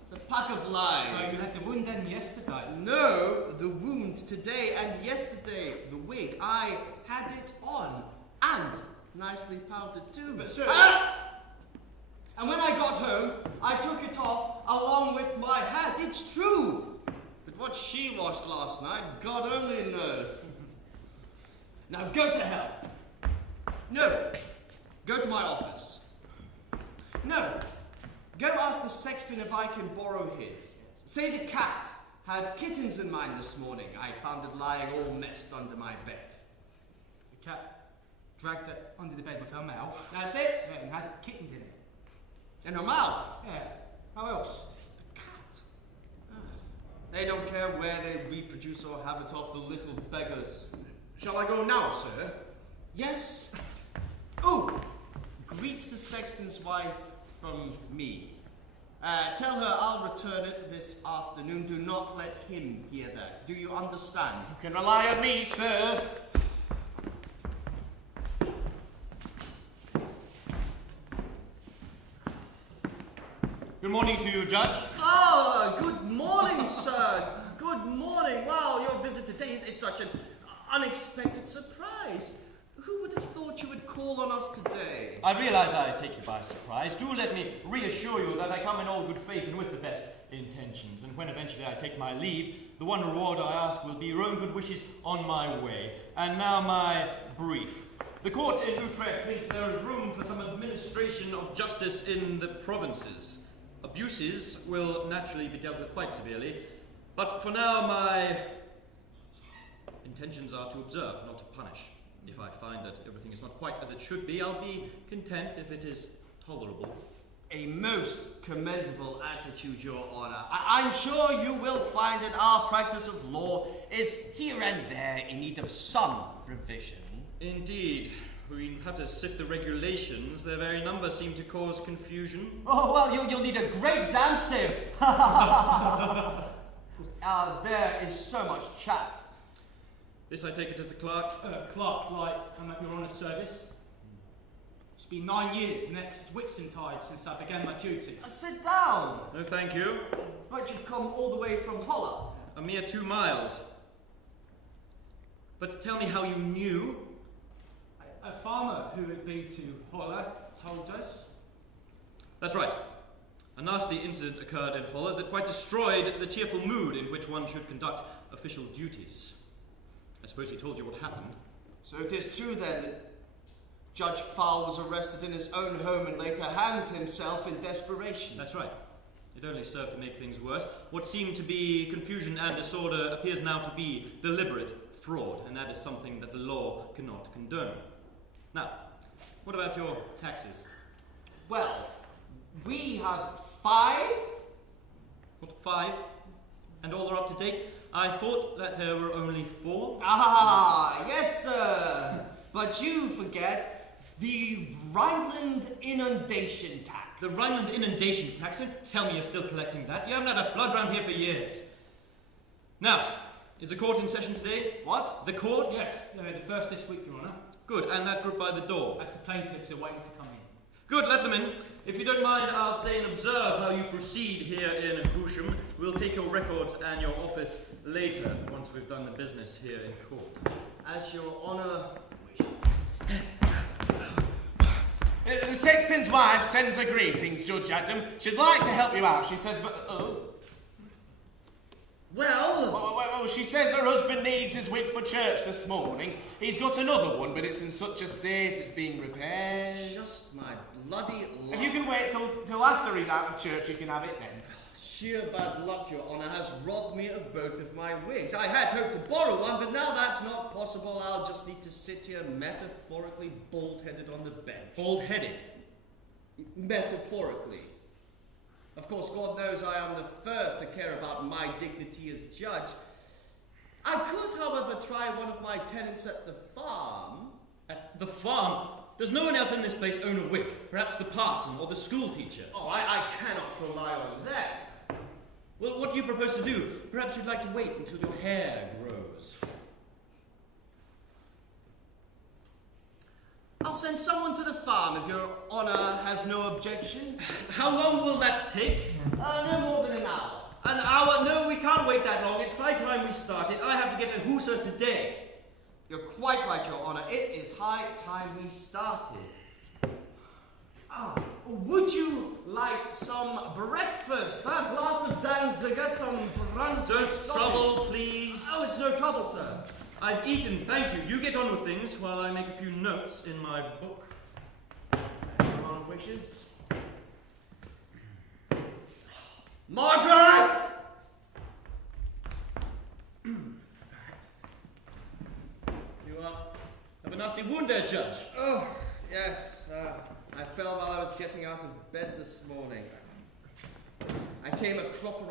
It's a pack of So lies. you had the wound then yesterday? No, the wound today and yesterday. The wig, I had it on. And nicely powdered too. But sir... And when I got home, I took it off along with my hat. It's true. But what she washed last night, God only knows. Now go to hell. No. Go to my office. No. Go ask the sexton if I can borrow his. Say the cat had kittens in mine this morning. I found it lying all messed under my bed. The cat dragged it under the bed with her mouth. That's it? Yeah, and had kittens in it. In her mouth. Yeah. How else? The cat. They don't care where they reproduce or have it off, the little beggars. Shall I go now, sir? Yes. Oh, greet the sexton's wife from me. Tell her I'll return it this afternoon. Do not let him hear that. Do you understand? You can rely on me, sir. Good morning to you, Judge. Ah, good morning, sir. Good morning. Wow, your visit today is such an unexpected surprise. Who would have thought you would call on us today? I realise I take you by surprise. Do let me reassure you that I come in all good faith and with the best intentions. And when eventually I take my leave, the one reward I ask will be your own good wishes on my way. And now my brief. The court in Utrecht thinks there is room for some administration of justice in the provinces. Abuses will naturally be dealt with quite severely, but for now my intentions are to observe, not to punish. If I find that everything is not quite as it should be, I'll be content if it is tolerable. A most commendable attitude, Your Honour. I'm sure you will find that our practice of law is here and there in need of some revision. Indeed. We have to sift the regulations. Their very number seem to cause confusion. Oh, well, you'll need a great damn sieve. There is so much chaff. This I take it as a clerk. Clerk, like, I'm at your honour's service. It's been 9 years next Whitsuntide since I began my duties. Sit down. No, thank you. But you've come all the way from Holla. A mere 2 miles. But tell me how you knew. A farmer who had been to Holla told us. That's right. A nasty incident occurred in Holla that quite destroyed the cheerful mood in which one should conduct official duties. I suppose he told you what happened. So it is true then that Judge Fowl was arrested in his own home and later hanged himself in desperation. That's right. It only served to make things worse. What seemed to be confusion and disorder appears now to be deliberate fraud, and that is something that the law cannot condone. Now, what about your taxes? Well, we have 5. What, 5? And all are up to date? I thought that there were only 4. Ah, yes, sir. But you forget the Rhineland inundation tax. The Rhineland inundation tax? Don't tell me you're still collecting that. You haven't had a flood round here for years. Now, is the court in session today? What? The court? Yes, the first this week, Your Honour. Good, and that group by the door? As the plaintiffs are waiting to come in. Good, let them in. If you don't mind, I'll stay and observe how you proceed here in Humour. We'll take your records and your office later, once we've done the business here in court. As Your Honour wishes. The sexton's wife sends her greetings, Judge Adam. She'd like to help you out, she says, but... Well, she says her husband needs his wig for church this morning. He's got another one, but it's in such a state it's being repaired. Just my bloody life. If you can wait till after he's out of church, you can have it then. Sheer bad luck, Your Honour, has robbed me of both of my wigs. I had hoped to borrow one, but now that's not possible. I'll just need to sit here metaphorically bald-headed on the bench. Bald-headed? Metaphorically. Of course, God knows I am the first to care about my dignity as judge. I could, however, try one of my tenants at the farm. At the farm? Does no one else in this place own a wig? Perhaps the parson or the school teacher? Oh, I cannot rely on that. Well, what do you propose to do? Perhaps you'd like to wait until your hair grows. I'll send someone to the farm if Your Honour has no objection. How long will that take? No more than an hour. An hour? No, we can't wait that long. It's high time we started. I have to get to Humour today. You're quite right, Your Honour. It is high time we started. Would you like some breakfast? A glass of Danziger, some Brunswick Don't sausage? trouble, please. Oh, it's no trouble, sir. I've eaten, thank you. You get on with things while I make a few notes in my book. Your Honour wishes. Margaret! You have a nasty wound there, Judge. Oh, yes. I fell while I was getting out of bed this morning. I came a cropper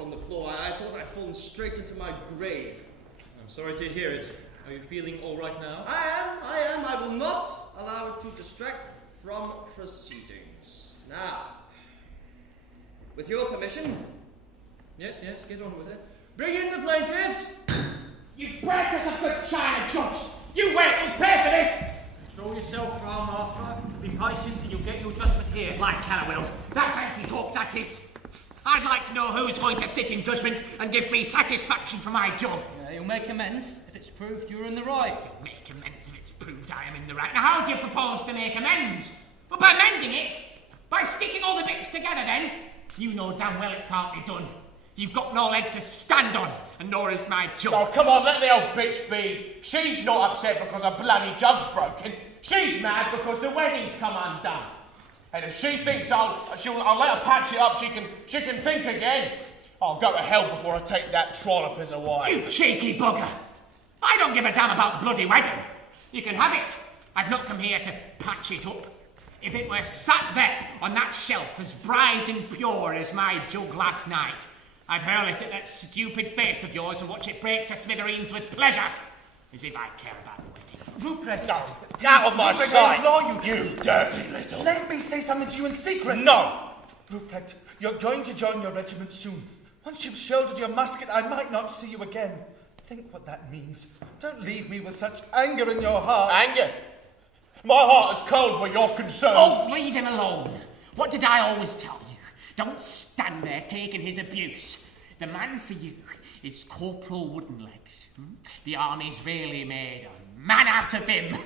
on the floor. I thought I'd fallen straight into my grave. I'm sorry to hear it. Are you feeling all right now? I am. I will not allow it to distract from proceedings. Now, with your permission. Yes, get on with it. Bring in the plaintiffs! You breakers of good china jokes! You wait and pay for this! Control yourself, Ram Arthur. Be patient and you'll get your judgment here. Like Callowell. That's empty talk, that is. I'd like to know who's going to sit in judgment and give me satisfaction for my job. You'll make amends if it's proved you're in the right. Make amends if it's proved I am in the right. Now, how do you propose to make amends? Well, by mending it? By sticking all the bits together, then? You know damn well it can't be done. You've got no leg to stand on, and nor is my jug. Oh, come on, let the old bitch be. She's not upset because her bloody jug's broken. She's mad because the wedding's come undone. And if she thinks I'll let her patch it up, she can think again. I'll go to hell before I take that trollop as a wife. You cheeky bugger! I don't give a damn about the bloody wedding. You can have it. I've not come here to patch it up. If it were sat there on that shelf as bright and pure as my jug last night, I'd hurl it at that stupid face of yours and watch it break to smithereens with pleasure. As if I care about the wedding. Ruprecht! Out of my Ruprecht, sight! I implore You dirty little... Let me say something to you in secret! No! Ruprecht, you're going to join your regiment soon. Once you've shouldered your musket, I might not see you again. Think what that means. Don't leave me with such anger in your heart. Anger? My heart is cold where you're concerned. Oh, leave him alone. What did I always tell you? Don't stand there taking his abuse. The man for you is Corporal Woodenlegs. The army's really made a man out of him.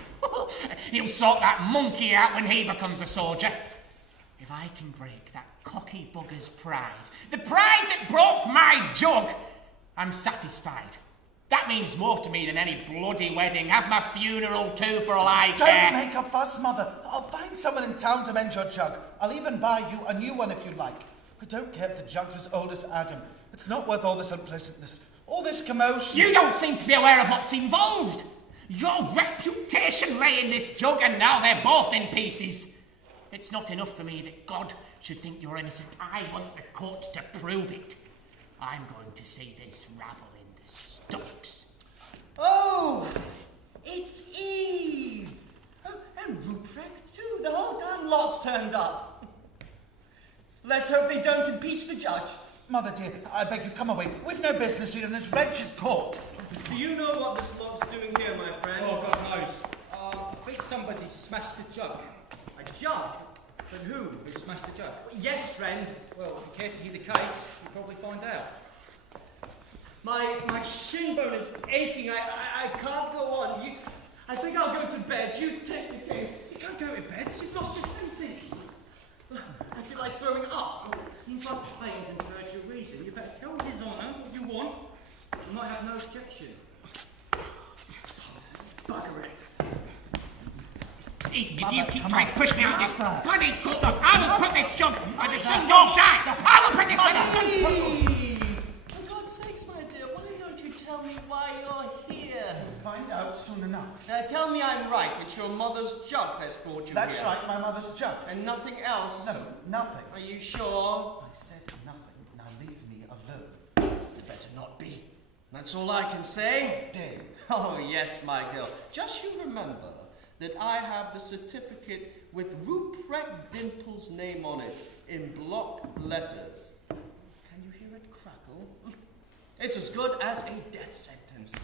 He'll sort that monkey out when he becomes a soldier. If I can break that cocky bugger's pride, the pride that broke my jug, I'm satisfied. That means more to me than any bloody wedding. Have my funeral too, for all I care. Don't make a fuss, Mother. I'll find someone in town to mend your jug. I'll even buy you a new one if you like. I don't care if the jug's as old as Adam. It's not worth all this unpleasantness, all this commotion. You don't seem to be aware of what's involved. Your reputation lay in this jug, and now they're both in pieces. It's not enough for me that God should think you're innocent. I want the court to prove it. I'm going to see this rabble in the stocks. Oh, it's Eve. Oh, and Ruprecht too. The whole damn lot's turned up. Let's hope they don't impeach the judge. Mother dear, I beg you, come away. We've no business here in this wretched court. Do you know what this lot's doing here, my friend? Oh, God knows. I think somebody smashed the jug. A jug? But who? Who smashed the jug? Yes, friend. Well, if you care to hear the case, you'll probably find out. My shin bone is aching. I can't go on. I think I'll go to bed. You take the case. You can't go to bed. You've lost your senses. I feel like throwing up. It seems like pains encourage your reason. You better tell His Honour what you want. You might have no objection. Bugger it. Even if you keep trying to push me out this bloody court, I will put this jug on the St. George side. I will put this on the For God's sakes, my dear, why don't you tell me why you're here? Find out soon enough. Tell me I'm right. It's your mother's jug that's brought you That's here. right, my mother's jug. And nothing else? No, nothing. Are you sure? I said nothing. Now leave me alone. It better not be. That's all I can say. Dave. Oh, yes, my girl. Just you remember that I have the certificate with Ruprecht Dimple's name on it in block letters. Can you hear it crackle? It's as good as a death sentence.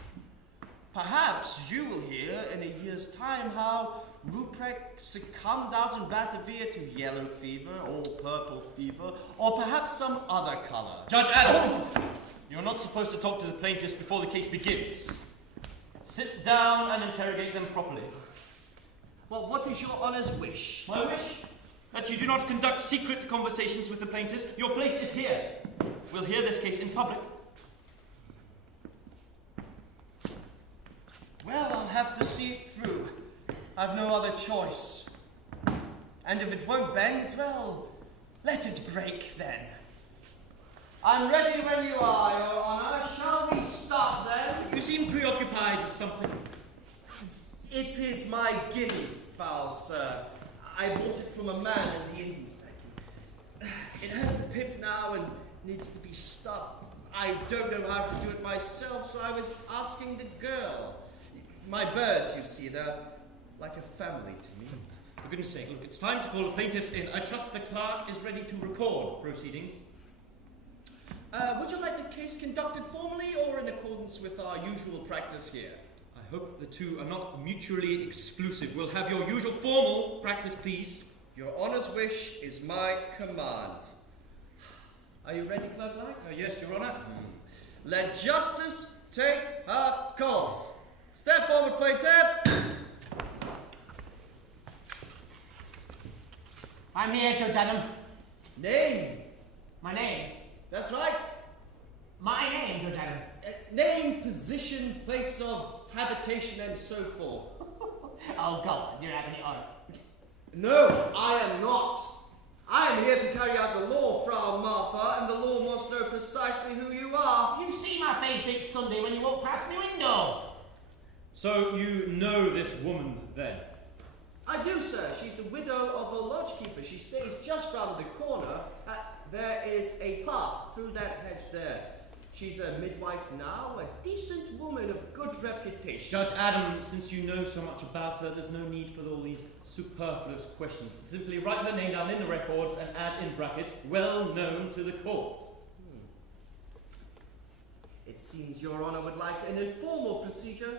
Perhaps you will hear in a year's time how Ruprecht succumbed out in Batavia to yellow fever or purple fever, or perhaps some other colour. Judge Adam, you're not supposed to talk to the plaintiffs before the case begins. Sit down and interrogate them properly. Well, what is your honour's wish? My wish? That you do not conduct secret conversations with the plaintiffs. Your place is here. We'll hear this case in public. Well, I'll have to see it through. I've no other choice. And if it won't bend, well, let it break then. I'm ready when you are, Your Honour. Shall we start then? You seem preoccupied with something. It is my guinea fowl, sir. I bought it from a man in the Indies, thank you. It has the pip now and needs to be stuffed. I don't know how to do it myself, so I was asking the girl. My birds, you see, they're like a family to me. For goodness sake, look, it's time to call the plaintiffs in. I trust the clerk is ready to record proceedings. Would you like the case conducted formally or in accordance with our usual practice here? I hope the two are not mutually exclusive. We'll have your usual formal practice, please. Your Honour's wish is my command. Are you ready, Clerk Light? Yes, Your Honour. Let justice take her course. Step forward, plaintiff. I'm here, Judge Adam. Name. My name. That's right. My name, Judge Adam. Name, position, place of habitation, and so forth. Oh, go on, you're having it on. No, I am not. I am here to carry out the law, Frau Martha, and the law must know precisely who you are. You see my face each Sunday when you walk past my window. So you know this woman, then? I do, sir. She's the widow of a lodgekeeper. She stays just round the corner. There is a path through that hedge there. She's a midwife now, a decent woman of good reputation. Judge Adam, since you know so much about her, there's no need for all these superfluous questions. Simply write her name down in the records and add in brackets, well known to the court. It seems Your Honour would like an informal procedure.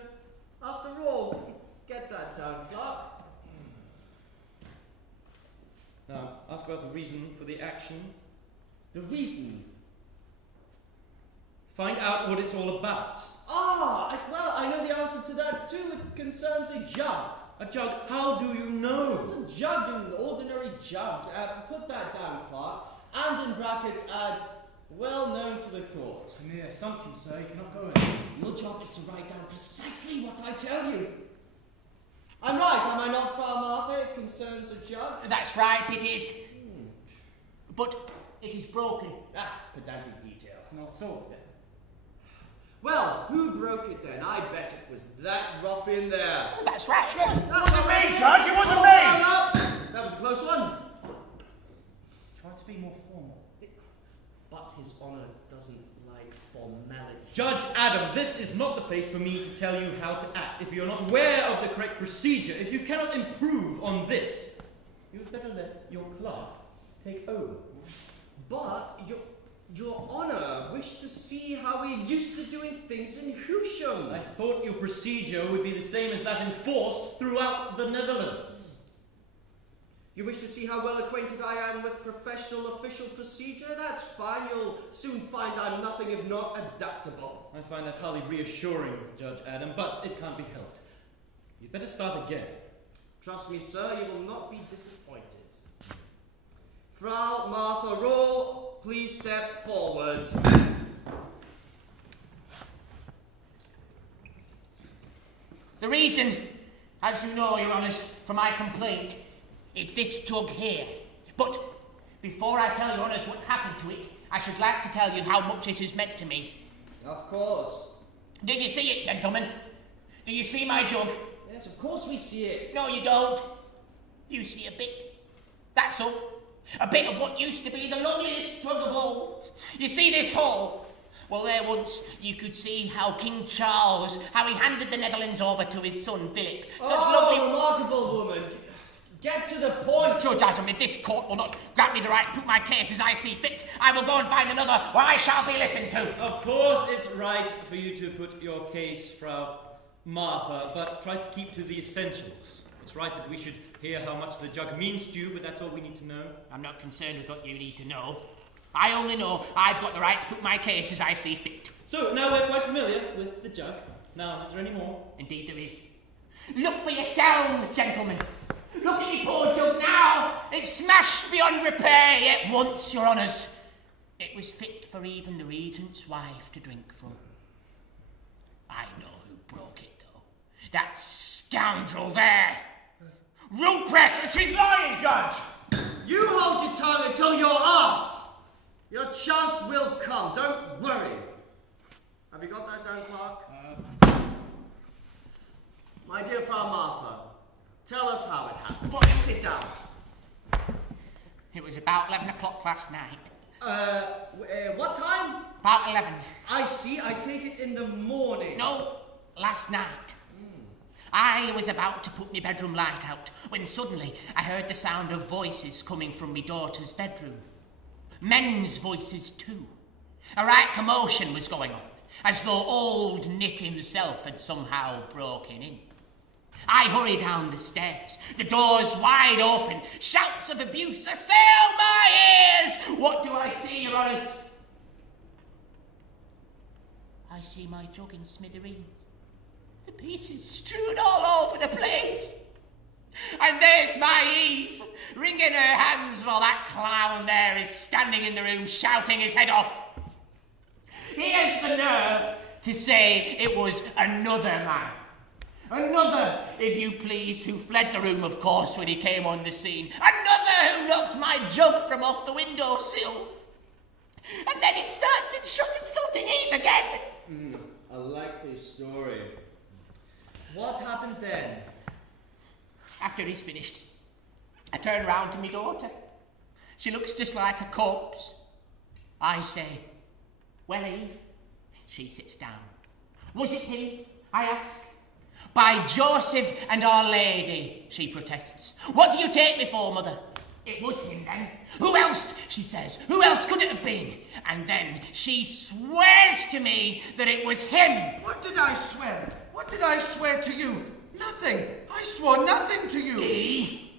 After all, get that down, clerk. Now, ask about the reason for the action. The reason? Find out what it's all about. Well, I know the answer to that too. It concerns a jug. A jug? How do you know? It's a jug, an ordinary jug. Put that down, clerk. And in brackets add, well known to the court. It's a mere assumption, sir. You cannot go in. Your job is to write down precisely what I tell you. I'm right, am I not, Frau Martha? It concerns a jug. That's right, it is. But it is broken. Pedantic detail. Not at all. Well, who broke it then? I bet it was that ruffian there. Oh, that's right, it was. It wasn't me, Judge, it wasn't me! That was a close one. Try to be more formal. But His Honour doesn't like formality. Judge Adam, this is not the place for me to tell you how to act. If you're not aware of the correct procedure, if you cannot improve on this, you'd better let your clerk take over. But Your Honour wished to see how we're used to doing things in Husham. I thought your procedure would be the same as that in force throughout the Netherlands. You wish to see how well acquainted I am with professional official procedure? That's fine. You'll soon find I'm nothing if not adaptable. I find that highly reassuring, Judge Adam, but it can't be helped. You'd better start again. Trust me, sir, you will not be disappointed. Frau Martha Roll, please step forward. The reason, as you know, Your Honours, for my complaint is this jug here. But before I tell your honours what happened to it, I should like to tell you how much it has meant to me. Of course. Do you see it, gentlemen? Do you see my jug? Yes, of course we see it. No, you don't. You see a bit. That's all. A bit of what used to be the loveliest jug of all. You see this hall? Well, there once you could see how King Charles, how he handed the Netherlands over to his son Philip. Such lovely... remarkable woman. Get to the point. Judge Adam, if this court will not grant me the right to put my case as I see fit, I will go and find another where I shall be listened to. Of course it's right for you to put your case, Frau Martha, but try to keep to the essentials. It's right that we should hear how much the jug means to you, but that's all we need to know. I'm not concerned with what you need to know. I only know I've got the right to put my case as I see fit. So, now we're quite familiar with the jug. Now, is there any more? Indeed there is. Look for yourselves, gentlemen. Look at me poor jug now. It's smashed beyond repair, yet once, your honours, it was fit for even the regent's wife to drink from. I know who broke it, though. That scoundrel there. Ruprecht! She's lying, Judge! You hold your tongue until you're asked. Your chance will come, don't worry. Have you got that down, Clark? My dear Frau Martha, tell us how it happened. Sit down. It was about 11 o'clock last night. What time? About 11. I see, I take it in the morning. No, last night. I was about to put my bedroom light out when suddenly I heard the sound of voices coming from my daughter's bedroom. Men's voices too. A right commotion was going on, as though old Nick himself had somehow broken in. I hurry down the stairs, the doors wide open, shouts of abuse assail my ears. What do I see, your honours? I see my jug in smithereens, the pieces strewn all over the place. And there's my Eve, wringing her hands while that clown there is standing in the room shouting his head off. He has the nerve to say it was another man. Another, if you please, who fled the room, of course, when he came on the scene. Another who knocked my jug from off the windowsill. And then he starts insulting Eve again. A likely story. What happened then? After he's finished, I turn round to my daughter. She looks just like a corpse. I say, "Well, Eve?" She sits down. "Was it him?" I ask. "By Joseph and Our Lady," she protests. "What do you take me for, mother?" "It was him then." "Who else?" she says. "Who else could it have been?" And then she swears to me that it was him. What did I swear? What did I swear to you? Nothing. I swore nothing to you. Eve?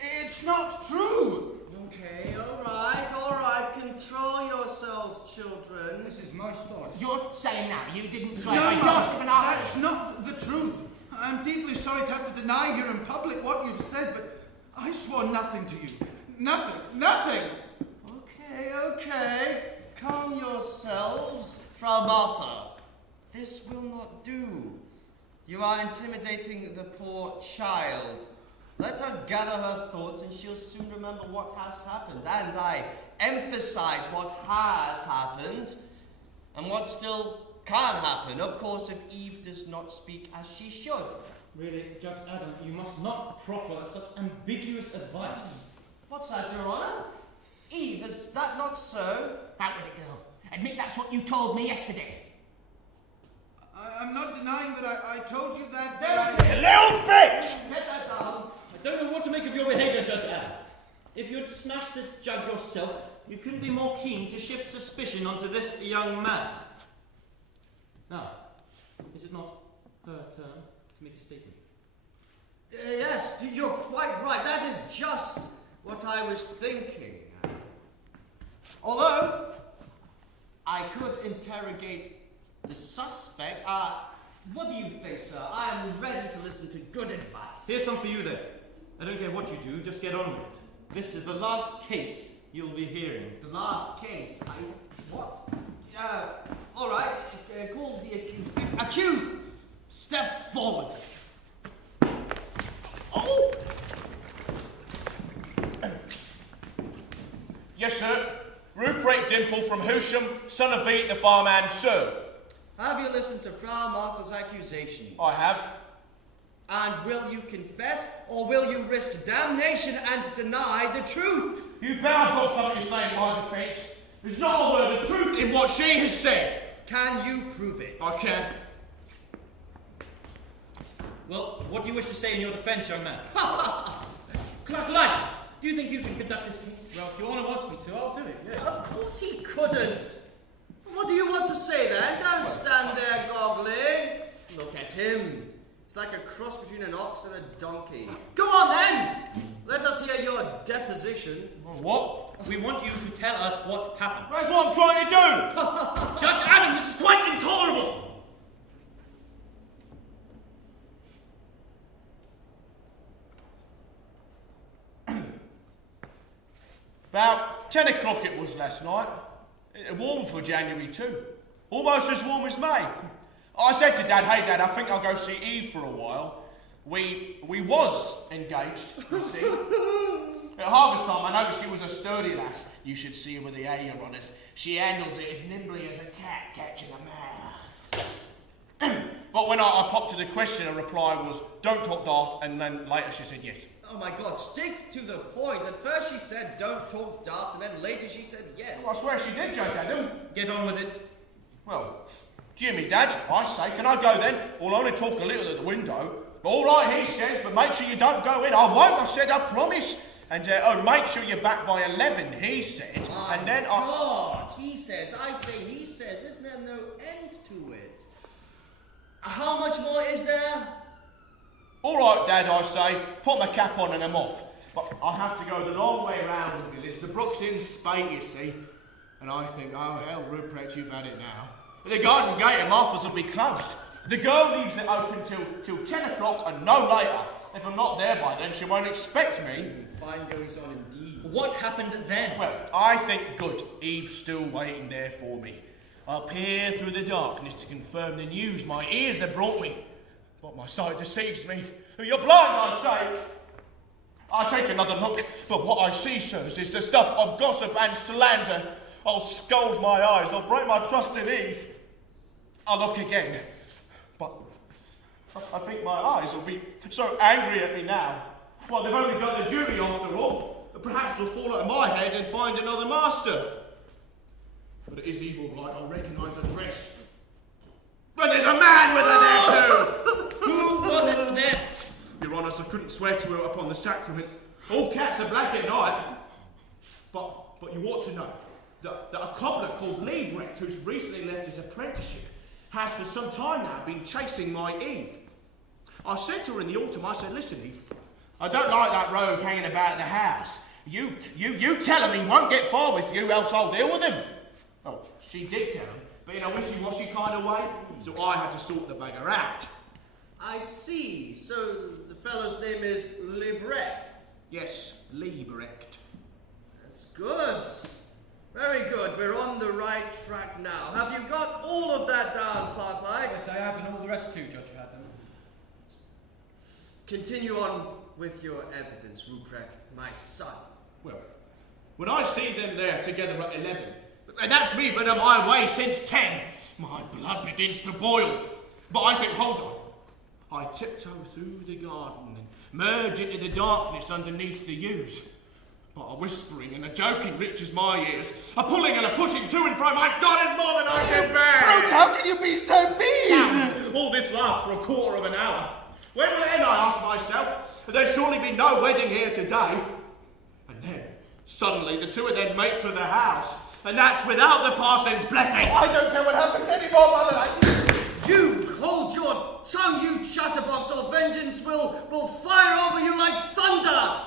It's not true. Okay, all right. Control yourselves, children. This is my story. You're saying now you didn't swear No, by Mother, Joseph and Our Lady? that's not the truth. I'm deeply sorry to have to deny here in public what you've said, but I swore nothing to you. Nothing. Okay. Calm yourselves. Frau Martha, this will not do. You are intimidating the poor child. Let her gather her thoughts and she'll soon remember what has happened. And I emphasize what has happened and what still can happen. Of course, if Eve does not speak as she should. Really, Judge Adam, you must not proffer such ambiguous advice. What's that, Your Honour? Eve, is that not so? Out with it, girl. Admit that's what you told me yesterday. I'm not denying that I told you that. You little bitch! Get that down. I don't know what to make of your behaviour, Judge Adam. If you'd smashed this jug yourself, you couldn't be more keen to shift suspicion onto this young man. Now, is it not her turn to make a statement? Yes, you're quite right. That is just what I was thinking. Although, I could interrogate the suspect. What do you think, sir? I am ready to listen to good advice. Here's some for you then. I don't care what you do, just get on with it. This is the last case you'll be hearing. The last case? What? All right. Call the accused. Accused! Step forward. Oh! Yes, sir. Rupert Dimple from Hoosham, son of Veet the farmhand, sir. Have you listened to Frau Martha's accusation? I have. And will you confess, or will you risk damnation and deny the truth? You bet I've got something to say in my defence. There's not a word of truth in what she has said. Can you prove it? I can. Well, what do you wish to say in your defence, young man? Clark, do you think you can conduct this case? Well, if you want to ask me to, I'll do it, yeah. Of course he couldn't. What do you want to say then? Don't stand there goggling. Look at him. It's like a cross between an ox and a donkey. Go on then! Let us hear your deposition. What? We want you to tell us what happened. That's what I'm trying to do! Judge Adam, this is quite intolerable! About 10 o'clock it was last night. Warm for January too. Almost as warm as May. I said to Dad, hey Dad, I think I'll go see Eve for a while. We was engaged, you see. At harvest time I noticed she was a sturdy lass. You should see her with the A on us. She handles it as nimbly as a cat catching a mouse. But when I popped to the question, her reply was, don't talk daft, and then later she said yes. Oh my God, stick to the point. At first she said don't talk daft, and then later she said yes. Well, I swear she did, Judge Adam. Get on with it. Well, Jimmy, Dad, I say, can I go then? I'll only talk a little at the window. All right, he says, but make sure you don't go in. I won't, I said, I promise. And, make sure you're back by 11, he said. My and then God, he says, I say, he says. Isn't there no end to it? How much more is there? All right, Dad, I say, put my cap on and I'm off. But I have to go the long way round the village. The brook's in spate, you see. And I think, oh, hell, Rupert, you've had it now. The garden gate at Martha's will be closed. The girl leaves it open till 10 o'clock and no later. If I'm not there by then, she won't expect me. Fine goings on indeed. What happened then? Well, I think good. Eve's still waiting there for me. I'll peer through the darkness to confirm the news my ears have brought me. But my sight deceives me. You're blind, I say. I take another look, but what I see, sirs, is the stuff of gossip and slander. I'll scald my eyes, I'll break my trust in Eve. I'll look again, but I think my eyes will be so angry at me now. Well, they've only got the jury after all. Perhaps they'll fall out of my head and find another master. But it is evil, right? I recognise the dress. But there's a man with her there too! Who was it then? Your Honours, I couldn't swear to her upon the sacrament. All cats are black at night. But you ought to know that a cobbler called Liebrecht, who's recently left his apprenticeship, has for some time now been chasing my Eve. I said to her in the autumn, I said, listen, Eve, I don't like that rogue hanging about the house. You tell him he won't get far with you, else I'll deal with him. Oh, she did tell him, but in a wishy-washy kind of way, so I had to sort the bugger out. I see. So the fellow's name is Liebrecht. Yes, Liebrecht. That's good. Very good. We're on the right track now. Have you got all of that down, Parklight? Yes, I have, and all the rest too, Judge Adam. Continue on with your evidence, Ruprecht, my son. Well, when I see them there together at 11, and that's me been on my way since 10, my blood begins to boil. But I think, hold on. I tiptoe through the garden and merge into the darkness underneath the yews. But a whispering and a joking reaches my ears. A pulling and a pushing to and fro. My God, it's more than I can bear! Brute, how can you be so mean? All this lasts for a quarter of an hour. When will it end, I ask myself? There'll surely be no wedding here today. And then, suddenly, the two of them make for the house. And that's without the parson's blessing. I don't care what happens anymore, Mother. You hold your tongue, you chatterbox, or vengeance will fire over you like thunder!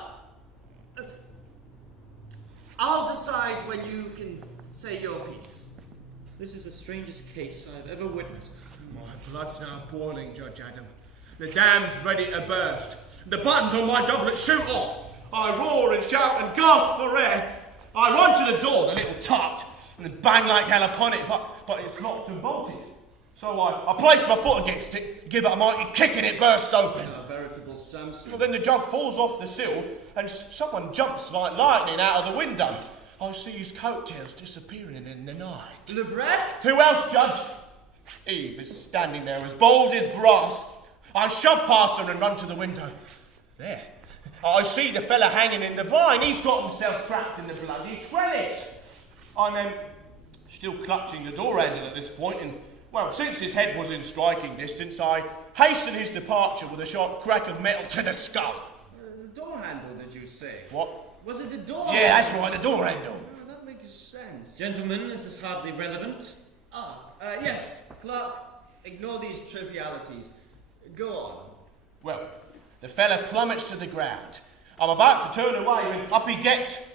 I'll decide when you can say your piece. This is the strangest case I've ever witnessed. My blood's now boiling, Judge Adam. The dam's ready to burst. The buttons on my doublet shoot off. I roar and shout and gasp for air. I run to the door, the little tart, and bang like hell upon it, but it's locked and bolted. So I place my foot against it, give it a mighty kick, and it bursts open. A veritable Samson. Well, then the jug falls off the sill, and someone jumps like lightning out of the window. I see his coattails disappearing in the night. Le Bret? Who else, Judge? Eve is standing there as bold as brass. I shove past her and run to the window. There. I see the fella hanging in the vine. He's got himself trapped in the bloody trellis. I'm still clutching the door handle at this point, and, well, since his head was in striking distance, I hasten his departure with a sharp crack of metal to the skull. The door handle, did you say? What? Was it the door? Yeah, that's right, the door handle. Oh, that makes sense. Gentlemen, this is hardly relevant. Yes, clerk, ignore these trivialities. Go on. Well, the fella plummets to the ground. I'm about to turn away when up he gets.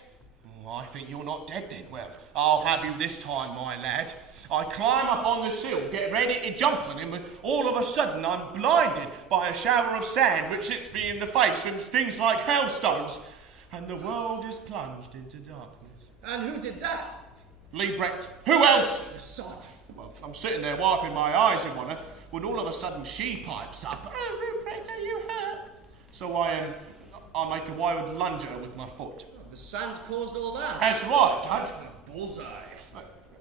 Oh, I think you're not dead then. Well, I'll have you this time, my lad. I climb up on the sill, get ready to jump on him, and all of a sudden I'm blinded by a shower of sand which hits me in the face and stings like hailstones, and the world is plunged into darkness. And who did that? Liebrecht. Who else? The sod. Well, I'm sitting there wiping my eyes in one, when all of a sudden she pipes up. Oh, Liebrecht, are you hurt? So I make a wild lunge at her with my foot. The sand caused all that. That's right, Judge. Bullseye.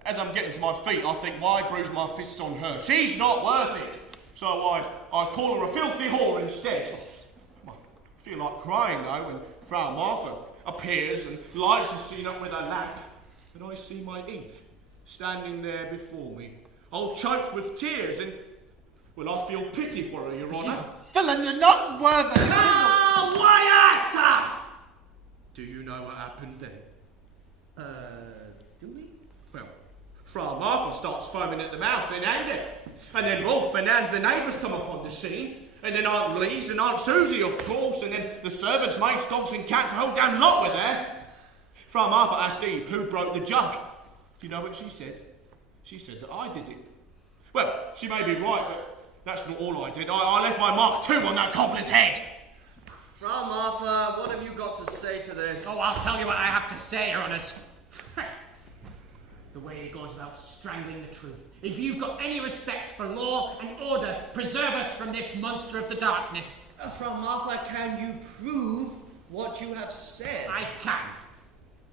As I'm getting to my feet, I think, why bruise my fist on her? She's not worth it. So I call her a filthy whore instead. I feel like crying, though, when Frau Martha appears and lights the scene up with her lamp. And I see my Eve standing there before me, all choked with tears, and, well, I feel pity for her, Your Honour. Villain, you're not worth it. Wyatt! Do you know what happened then? Do we? Well, Frau Martha starts foaming at the mouth in anger. And then Rolf and Nans, the neighbours, come upon the scene. And then Aunt Lise and Aunt Susie, of course. And then the servants, maids, dogs and cats, a whole damn lot were there. Frau Martha asked Eve who broke the jug. Do you know what she said? She said that I did it. Well, she may be right, but that's not all I did. I left my mark too on that cobbler's head. Frau Martha, what have you got to say to this? Oh, I'll tell you what I have to say, Your Honours. The way he goes about strangling the truth. If you've got any respect for law and order, preserve us from this monster of the darkness. Frau Martha, can you prove what you have said? I can.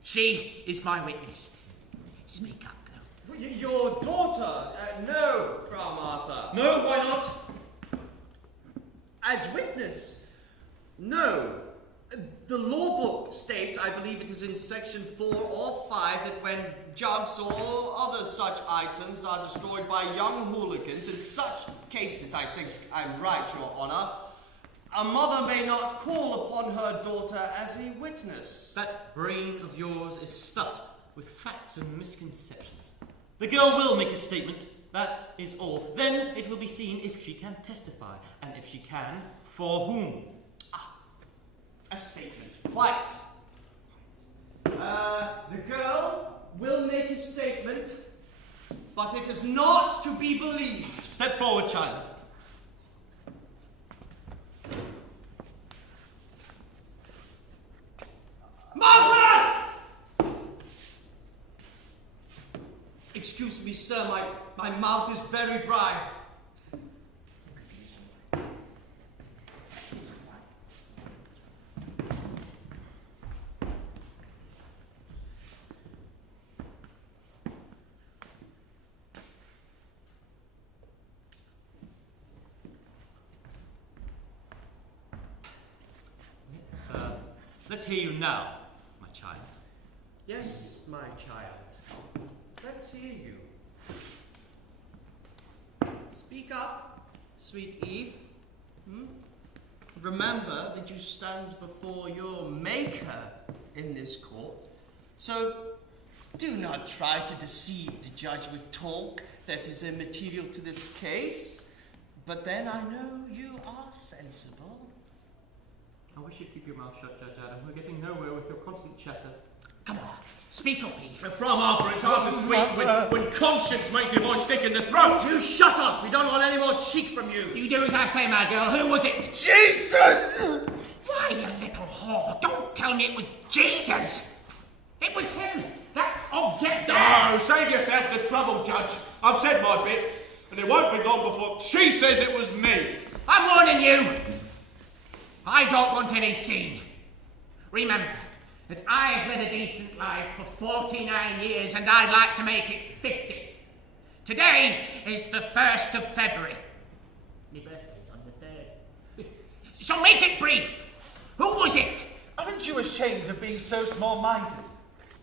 She is my witness. Speak up, girl. Your daughter? No, Frau Martha. No, why not? As witness? No. The law book states, I believe it is in section 4 or 5, that when jugs or other such items are destroyed by young hooligans, in such cases, I think I'm right, Your Honour, a mother may not call upon her daughter as a witness. That brain of yours is stuffed with facts and misconceptions. The girl will make a statement, that is all. Then it will be seen if she can testify, and if she can, for whom. A statement. Right. The girl will make a statement, but it is not to be believed. Step forward, child. Margaret! Excuse me, sir, my mouth is very dry. Let's hear you now, my child. Yes, my child. Let's hear you. Speak up, sweet Eve. Remember that you stand before your Maker in this court. So do not try to deceive the judge with talk that is immaterial to this case. But then I know you are sensible. I wish you'd keep your mouth shut, Judge Adam. We're getting nowhere with your constant chatter. Come on, speak up, Eve. Frau Martha, it's hard to speak when conscience makes your voice stick in the throat. You shut up! We don't want any more cheek from you. You do as I say, my girl. Who was it? Jesus! Why, you little whore, don't tell me it was Jesus! It was him! That object there! Oh, save yourself the trouble, Judge. I've said my bit, and it won't be long before she says it was me. I'm warning you! I don't want any scene. Remember, that I've led a decent life for 49 years and I'd like to make it 50. Today is the 1st of February. My birthday's on the 3rd. So make it brief. Who was it? Aren't you ashamed of being so small-minded?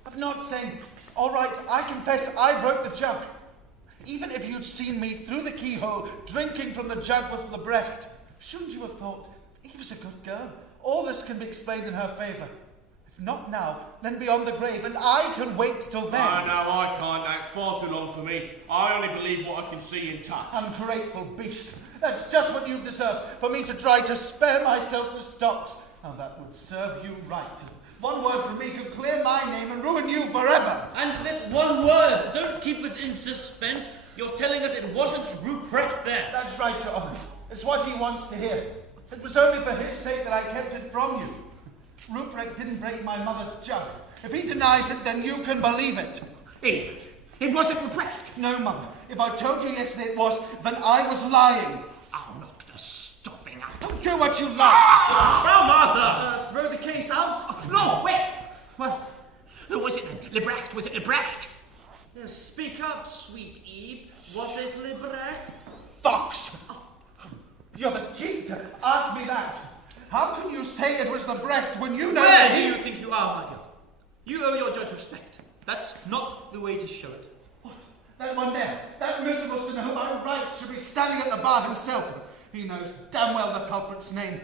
Of not saying, all right, I confess I broke the jug. Even if you'd seen me through the keyhole drinking from the jug with Lebrecht, shouldn't you have thought, Eve's a good girl. All this can be explained in her favour. If not now, then beyond the grave, and I can wait till then. Oh, no, I can't. That's far too long for me. I only believe what I can see and touch. Ungrateful beast. That's just what you deserve, for me to try to spare myself the stocks. Now that would serve you right. One word from me could clear my name and ruin you forever. And this one word, don't keep us in suspense. You're telling us it wasn't Ruprecht there. That's right, Your Honour. It's what he wants to hear. It was only for his sake that I kept it from you. Ruprecht didn't break my mother's jug. If he denies it, then you can believe it. Eve, it wasn't Ruprecht. No, Mother. If I told you yesterday it was, then I was lying. I'll knock the stuffing out. Do what you like. Oh, Martha! Throw the case out. No, wait. Well, who was it then? Lebrecht? Was it Lebrecht? Speak up, sweet Eve. Was it Lebrecht? Fox! You have a cheek to ask me that. How can you say it was Lebrecht when you know Where that do you think you are, my girl? You owe your judge respect. That's not the way to show it. What? That one there, that miserable sinner who by rights should be standing at the bar himself. He knows damn well the culprit's name.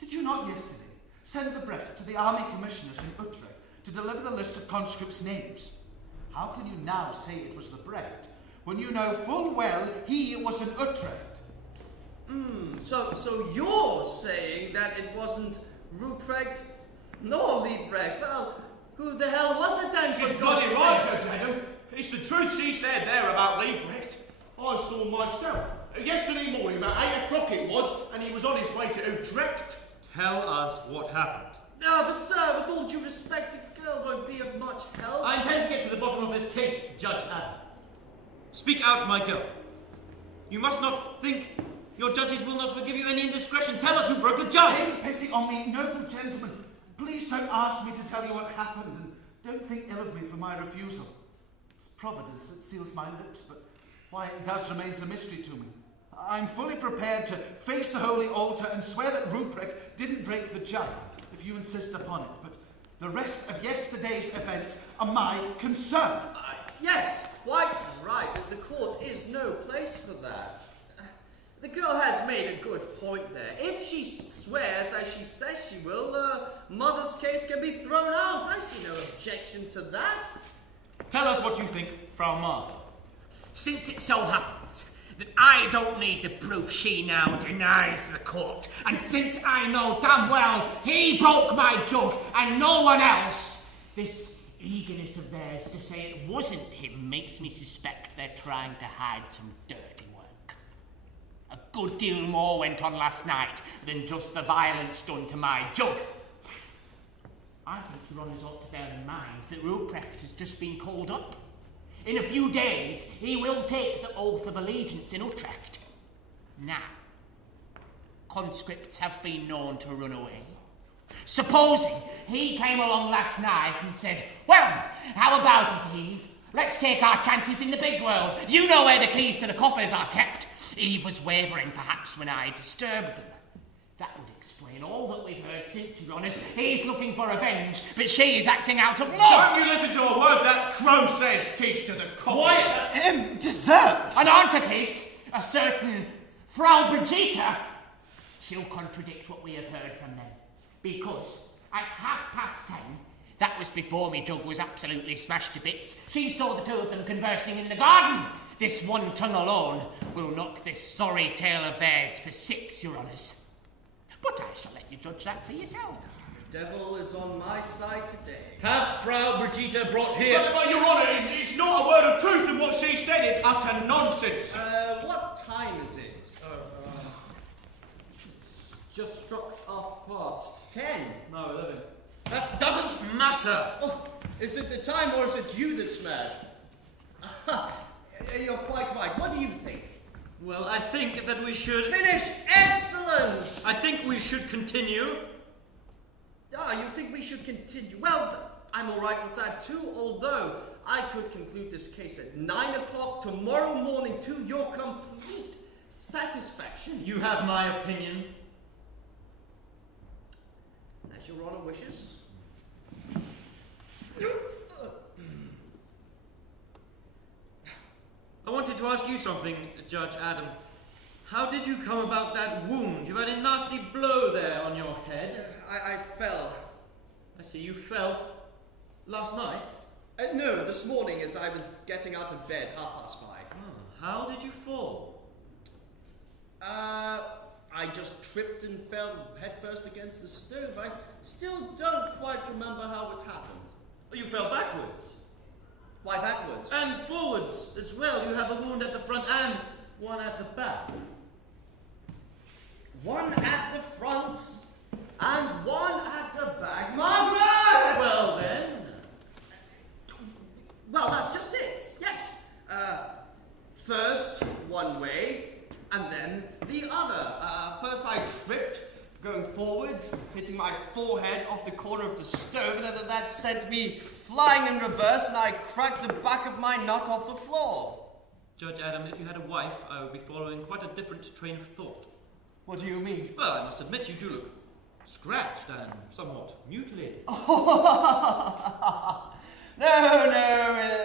Did you not yesterday send Lebrecht to the army commissioners in Utrecht to deliver the list of conscripts' names? How can you now say it was Lebrecht when you know full well he was in Utrecht? So you're saying that it wasn't Ruprecht nor Lebrecht? Well, who the hell was it then? She's bloody right, Judge Adam. It's the truth she said there about Lebrecht. I saw myself. Yesterday morning, about 8 o'clock it was, and he was on his way to Utrecht. Tell us what happened. No, but sir, with all due respect, the girl won't be of much help. I intend to get to the bottom of this case, Judge Adam. Speak out, my girl. You must not think your judges will not forgive you any indiscretion. Tell us who broke the judge. Take pity on me, noble gentlemen. Please don't ask me to tell you what happened, and don't think ill of me for my refusal. It's Providence that seals my lips, but why it does remains a mystery to me. I'm fully prepared to face the holy altar and swear that Ruprecht didn't break the jug, if you insist upon it, but the rest of yesterday's events are my concern. Yes, quite right. The court is no place for that. The girl has made a good point there. If she swears as she says she will, Mother's case can be thrown out. I see no objection to that. Tell us what you think, Frau Martha. Since it so happens that I don't need the proof she now denies the court, and since I know damn well he broke my jug and no one else, this eagerness of theirs to say it wasn't him makes me suspect they're trying to hide some dirty work. A good deal more went on last night than just the violence done to my jug. I think Your Honours ought to bear in mind that Ruprecht has just been called up. In a few days, he will take the oath of allegiance in Utrecht. Now, conscripts have been known to run away. Supposing he came along last night and said, well, how about it, Eve? Let's take our chances in the big world. You know where the keys to the coffers are kept. Eve was wavering, perhaps, when I disturbed them. That would explain all that we've heard since, Your Honours. He's looking for revenge, but she is acting out of love. Don't you listen to a word that crow says, keys to the coffin. Him dessert! An aunt of his, a certain Frau Brigitte, she'll contradict what we have heard from them. Because at 10:30, that was before me jug was absolutely smashed to bits, she saw the two of them conversing in the garden. This one tongue alone will knock this sorry tale of theirs for 6, Your Honours. But I shall let you judge that for yourselves. The devil is on my side today. Have Frau Brigitte brought here. But Your Honour, it's not a word of truth, and what she said is utter nonsense. What time is it? It's just struck 10:30. 10. No, 11. That doesn't matter. Oh, is it the time or is it you that's mad? You're quite right. What do you think? Well, I think that we should... Finish! Excellent! I think we should continue. You think we should continue? Well, I'm all right with that too, although I could conclude this case at 9 o'clock tomorrow morning to your complete satisfaction. You have my opinion. As your Honour wishes. I wanted to ask you something, Judge Adam. How did you come about that wound? You had a nasty blow there on your head. I fell. I see, you fell last night? No, this morning as I was getting out of bed, 5:30. Oh, how did you fall? I just tripped and fell headfirst against the stove. I still don't quite remember how it happened. Oh, you fell backwards. Why backwards? And forwards as well. You have a wound at the front and one at the back. One at the front and one at the back. Margaret! Well then. Well, that's just it. Yes. First one way and then the other. First I tripped going forward, hitting my forehead off the corner of the stove, and then that sent me flying in reverse, and I cracked the back of my nut off the floor. Judge Adam, if you had a wife, I would be following quite a different train of thought. What do you mean? Well, I must admit you do look scratched and somewhat mutilated. No,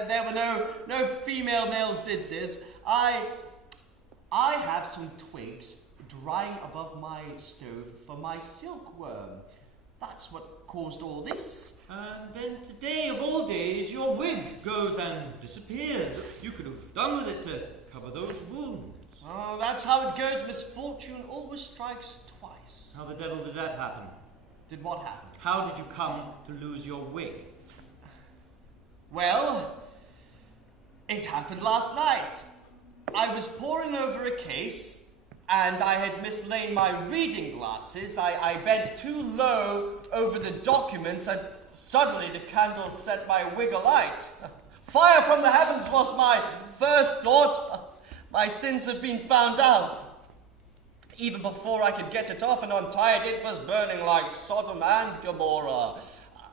there were no female males did this. I have some twigs drying above my stove for my silkworm. That's what caused all this. And then today, of all days, your wig goes and disappears. You could have done with it to cover those wounds. Oh, that's how it goes. Misfortune always strikes twice. How the devil did that happen? Did what happen? How did you come to lose your wig? Well, it happened last night. I was poring over a case, and I had mislaid my reading glasses. I bent too low over the documents, and suddenly the candle set my wig alight. Fire from the heavens was my first thought. My sins have been found out. Even before I could get it off and untie it, it was burning like Sodom and Gomorrah.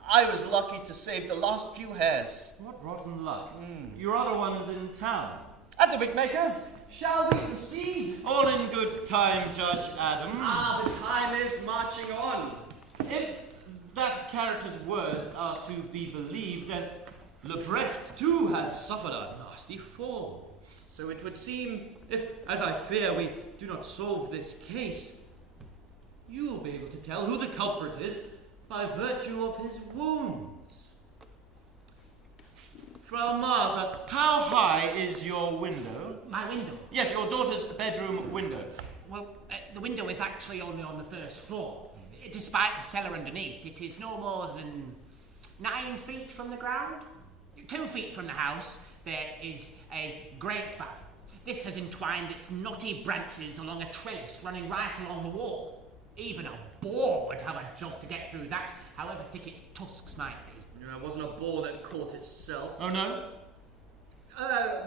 I was lucky to save the last few hairs. What rotten luck. Your other one's in town. At the wigmakers, shall we proceed? All in good time, Judge Adam. The time is marching on. If that character's words are to be believed, then Lebrecht too has suffered a nasty fall. So it would seem, if, as I fear, we do not solve this case, you will be able to tell who the culprit is by virtue of his wounds. Frau Martha, how high is your window? My window? Yes, your daughter's bedroom window. Well, the window is actually only on the first floor. Despite the cellar underneath, it is no more than 9 feet from the ground. 2 feet from the house, there is a grapevine. This has entwined its knotty branches along a trellis running right along the wall. Even a boar would have a job to get through that, however thick its tusks might be. it wasn't a boar that caught itself. Oh no?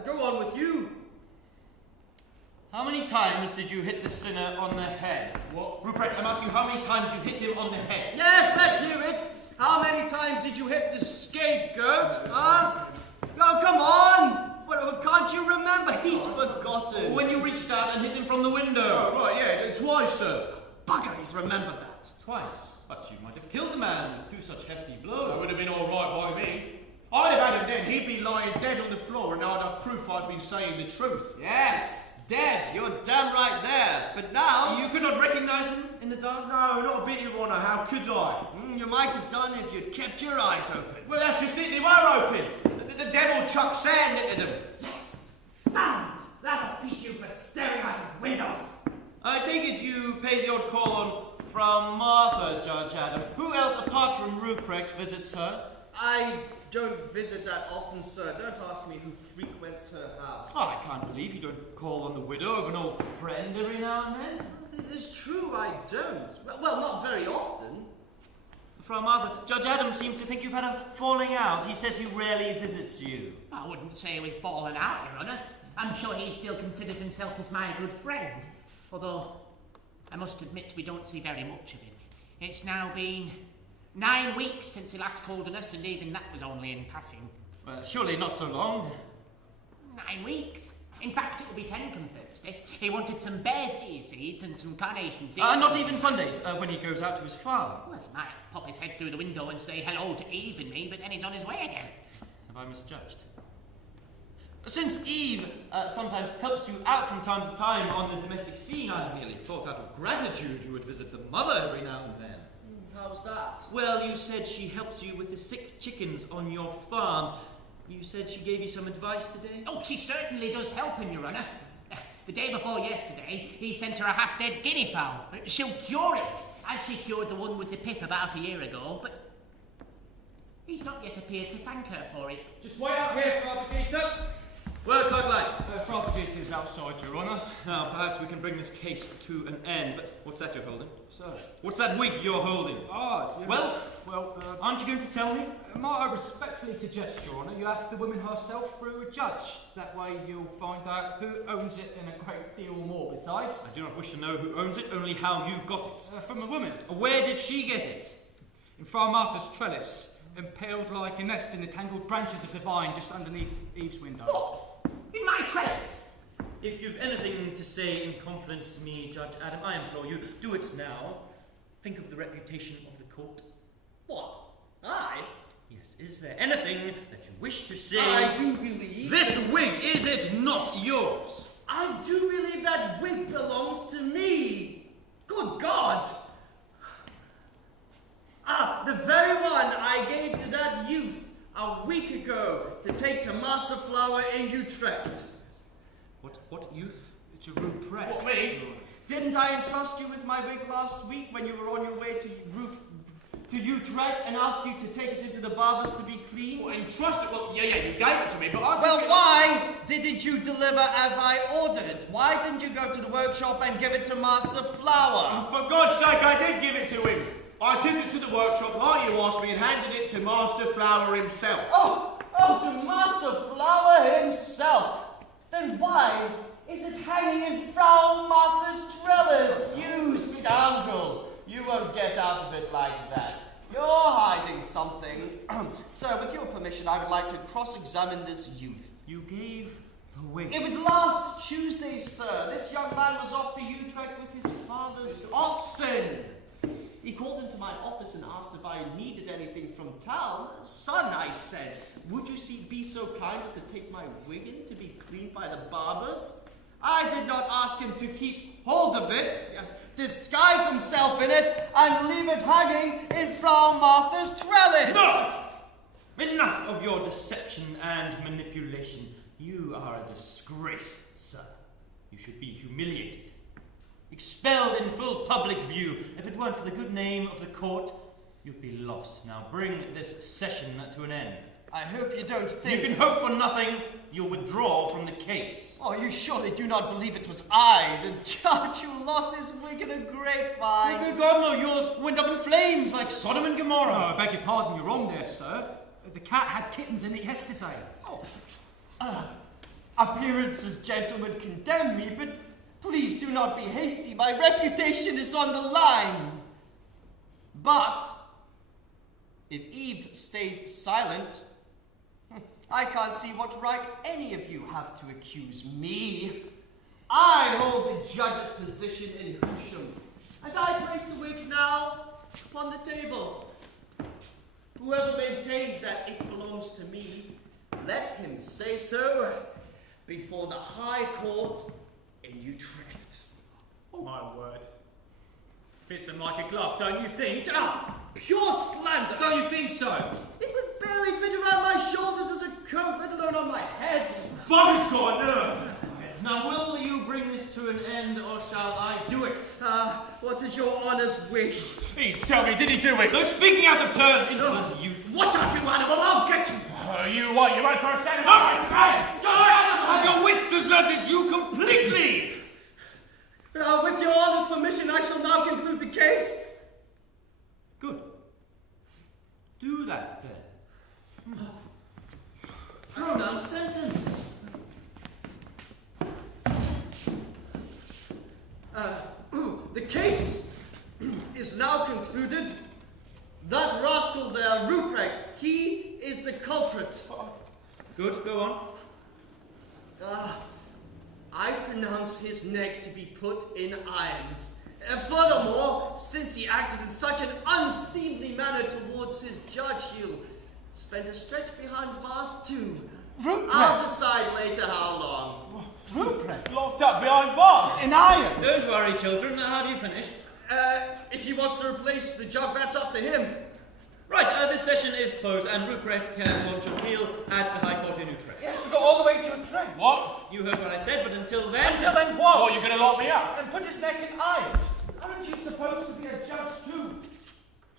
Go on with you. How many times did you hit the sinner on the head? What? Ruprecht, I'm asking how many times you hit him on the head. Yes, let's hear it. How many times did you hit the scapegoat? Huh? Oh, come on. What, can't you remember? He's forgotten. When you reached out and hit him from the window. Oh, right, yeah, twice, sir. Bugger, he's remembered that. Twice. But you might have killed the man with 2 such hefty blows. That would have been all right by me. I'd have had him then. He'd be lying dead on the floor, and I'd have proof I'd been saying the truth. Yes, dead. You're damn right there. But now... You could not recognise him in the dark? No, not a bit, Your Honour. How could I? You might have done if you'd kept your eyes open. Well, that's just it. They were open. The devil chucked sand into them. Yes! Sound! That'll teach you for staring out of windows. I take it you pay the odd call on Frau Martha, Judge Adam. Who else apart from Ruprecht visits her? I don't visit that often, sir. Don't ask me who frequents her house. Oh, I can't believe you don't call on the widow of an old friend every now and then. It is true, I don't. Well, not very often. Frau Martha, Judge Adam seems to think you've had a falling out. He says he rarely visits you. I wouldn't say we've fallen out, Your Honour. I'm sure he still considers himself as my good friend. Although, I must admit we don't see very much of him. It's now been 9 weeks since he last called on us, and even that was only in passing. Surely not so long. 9 weeks? In fact, it will be 10 come Thursday. He wanted some bear's ear seeds and some carnation seeds. Not even Sundays, when he goes out to his farm. Well, he might pop his head through the window and say hello to Eve and me, but then he's on his way again. Have I misjudged? Since Eve sometimes helps you out from time to time on the domestic scene, I merely thought out of gratitude you would visit the mother every now and then. How's that? Well, you said she helps you with the sick chickens on your farm. You said she gave you some advice today? Oh, she certainly does help him, Your Honour. The day before yesterday, he sent her a half-dead guinea fowl. She'll cure it, as she cured the one with the pip about a year ago, but he's not yet appeared to thank her for it. Just wait out here, Frabajita. Well, Coglight. Frabajita is outside, Your Honour. Now, perhaps we can bring this case to an end, but what's that you're holding? Sir. What's that wig you're holding? Ah, yes. Well, aren't you going to tell me? Might I respectfully suggest, Your Honour, you ask the woman herself through a judge. That way you'll find out who owns it and a great deal more besides. I do not wish to know who owns it, only how you got it. From a woman. Where did she get it? In Frau Martha's trellis, impaled like a nest in the tangled branches of the vine just underneath Eve's window. What? In my trellis? If you've anything to say in confidence to me, Judge Adam, I implore you, do it now. Think of the reputation of the court. What? I? Yes, is there anything that you wish to say? I do believe... This wig, is it not yours? I do believe that wig belongs to me. Good God! The very one I gave to that youth a week ago to take to Master Flower in Utrecht. What youth? It's a Ruprecht. What, me? Didn't I entrust you with my wig last week when you were on your way to Utrecht and ask you to take it into the barber's to be clean? Well, entrust it. Well, yeah, you gave it to me, but I Well, think why didn't you deliver as I ordered? Why didn't you go to the workshop and give it to Master Flower? For God's sake, I did give it to him. I took it to the workshop like you asked me and handed it to Master Flower himself. Oh, to Master Flower himself. Then why is it hanging in Frau Martha's trellis? You scoundrel. You won't get out of it like that. You're hiding something. Sir, with your permission, I would like to cross-examine this youth. You gave the wig. It was last Tuesday, sir. This young man was off to Utrecht with his father's oxen. He called into my office and asked if I needed anything from town. Son, I said, would you be so kind as to take my wig in to be cleaned by the barbers? I did not ask him to keep hold of it, yes, disguise himself in it, and leave it hanging in Frau Martha's trellis. No! Enough of your deception and manipulation. You are a disgrace, sir. You should be humiliated. Expelled in full public view. If it weren't for the good name of the court, you'd be lost. Now bring this session to an end. I hope you don't think... You can hope for nothing. You'll withdraw from the case. Oh, you surely do not believe it was I, the judge, who lost his wig in a grapevine. Good God, no, yours went up in flames like Sodom and Gomorrah. I beg your pardon, you're wrong there, sir. The cat had kittens in it yesterday. Appearances, gentlemen, condemn me, but please do not be hasty. My reputation is on the line. But if Eve stays silent, I can't see what right any of you have to accuse me. I hold the judge's position in Humour, and I place the wig now upon the table. Whoever maintains that it belongs to me, let him say so before the High Court in Utrecht. Oh, my word. Fits him like a glove, don't you think? Pure slander! Don't you think so? It would barely fit around my shoulders as a coat, let alone on my head. Bobby's got a nerve. Now will you bring this to an end, or shall I do it? What is your honour's wish? Eve, tell me, did he do it? No speaking out of turn, insolent youth. What are you, animal? I'll get you! You went for a second. Have your wits deserted you completely? With your honour's permission, I shall now conclude the case. Good. Do that, then. Pronounce sentence. The case is now concluded. That rascal there, Ruprecht, he is the culprit. Good, go on. I pronounce his neck to be put in irons. And furthermore, since he acted in such an unseemly manner towards his judge, he'll spend a stretch behind bars too. Ruprecht! I'll decide later how long. Ruprecht? Locked up behind bars? In irons? Don't worry, children. Have you finished? If he wants to replace the jug, that's up to him. Right, this session is closed, and Ruprecht can launch appeal at the High Court in Utrecht. He has to go all the way to Utrecht. What? You heard what I said, but until then... Until then what? What, you're going to lock me up? And put his neck in irons. Aren't you supposed to be a judge too?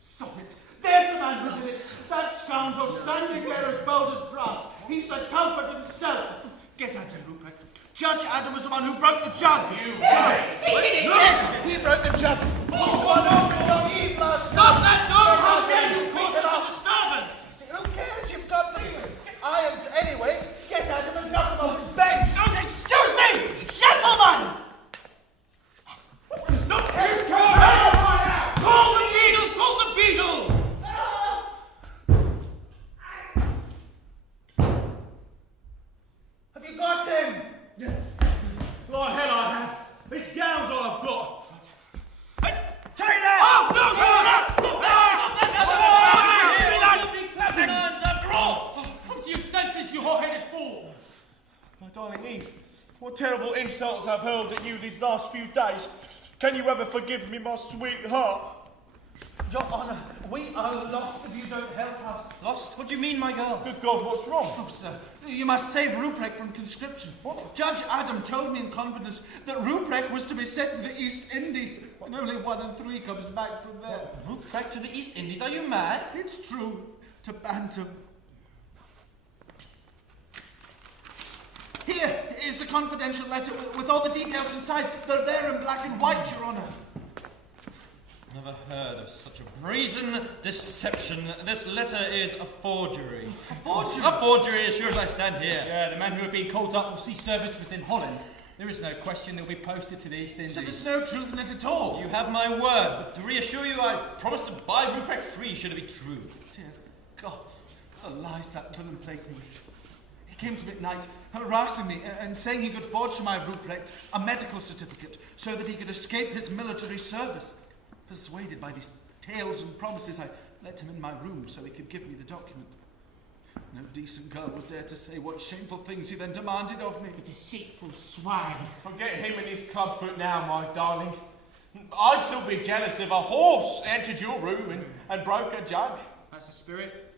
Stop it. There's the man who did it. That scoundrel standing there as bold as brass. He's the culprit himself. Get at him, Ruprecht. Judge Adam was the one who broke the jug. You Yes, he broke the jug. He's the one who opened on Eve last Stop night. that! No! How Get dare at you him. cause Pick it such up. a disturbance! Who cares? You've got the irons anyway. Get at him and knock him off his bench. Excuse me! Gentlemen! No, you can't. Call the beetle! Call the beetle! Have you got him? Like hell I have. This gown's all I've got. Take that! Oh, no! Clapping hands after all! Come to your senses, you hot-headed fool! My darling Eve, what terrible insults I've hurled at you these last few days. Can you ever forgive me, my sweetheart? Your Honour, we are lost if you don't help us. Lost? What do you mean, my girl? Good God, what's wrong? Oh, sir, you must save Ruprecht from conscription. What? Judge Adam told me in confidence that Ruprecht was to be sent to the East Indies, and only 1 in 3 comes back from there. Ruprecht to the East Indies? Are you mad? It's true, to Bantam. Here is the confidential letter with all the details inside. They're there in black and white, Your Honour. Never heard of such a brazen deception. This letter is a forgery. A forgery? A forgery, as sure as I stand here. Yeah, the men who have been called up will see service within Holland. There is no question they'll be posted to the East Indies. So there's no truth in it at all. You have my word, but to reassure you, I promise to buy Ruprecht free should it be true. Dear God, the lies that villain played me with. He came to me at night, harassing me and saying he could forge for my Ruprecht a medical certificate so that he could escape his military service. Persuaded by these tales and promises, I let him in my room so he could give me the document. No decent girl would dare to say what shameful things he then demanded of me. The deceitful swine. Forget him and his clubfoot now, my darling. I'd still be jealous if a horse entered your room and broke a jug. That's the spirit.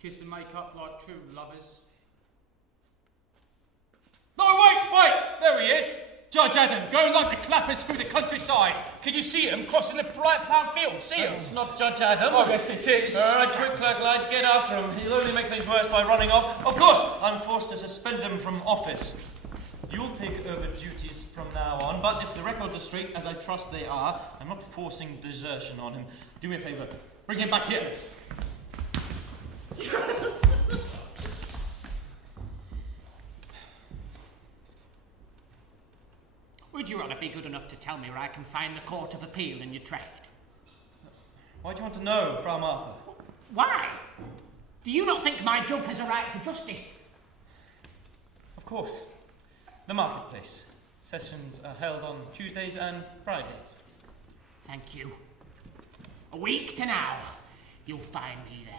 Kiss and make up like true lovers. No, wait! There he is! Judge Adam, going like the clappers through the countryside. Can you see him crossing the bright ploughed field? See him? It's not Judge Adam. Oh, yes, it is. All right, quick, clerk lad, get after him. He'll only make things worse by running off. Of course, I'm forced to suspend him from office. You'll take over duties from now on, but if the records are straight, as I trust they are, I'm not forcing desertion on him. Do me a favour. Bring him back here. Would Your Honour be good enough to tell me where I can find the Court of Appeal in Utrecht? Why do you want to know, Frau Martha? Why? Do you not think my joke has a right to justice? Of course. The marketplace. Sessions are held on Tuesdays and Fridays. Thank you. A week to now, you'll find me there.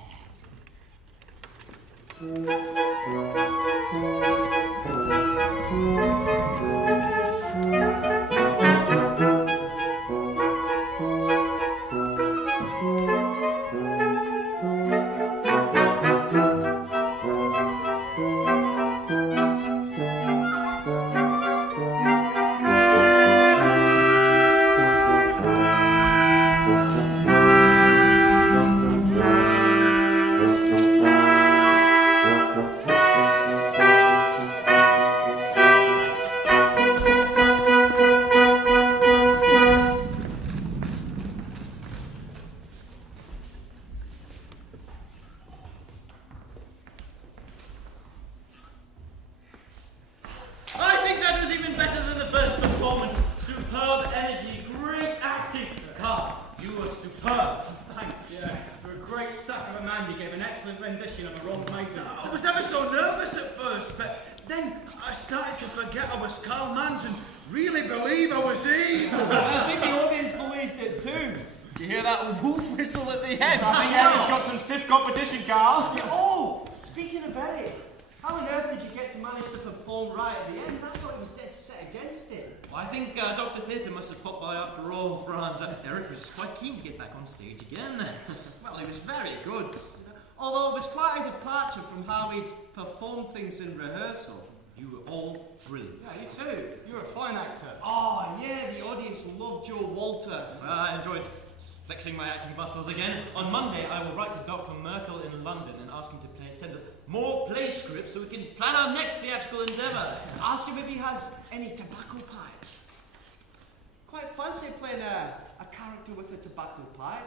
rendition of a wrong maiden. I was ever so nervous at first, but then I started to forget I was Karl Mans and really believe I was he. I think the audience believed it too. Did you hear that wolf whistle at the end? I think Eric's got some stiff competition, Carl. Oh, speaking of Eric, how on earth did you get to manage to perform right at the end? I thought he was dead set against it. Well, I think Dr. Theatre must have popped by after all, Franz. Eric was quite keen to get back on stage again. Well, he was very good. Although it was quite a departure from how he'd performed things in rehearsal. You were all brilliant. Yeah, you too. You're a fine actor. Oh, yeah, the audience loved Joe Walter. Well, I enjoyed flexing my acting muscles again. On Monday, I will write to Dr. Merkel in London and ask him to send us more play scripts so we can plan our next theatrical endeavour. Ask him if he has any tobacco pipes. Quite fancy playing a character with a tobacco pipe.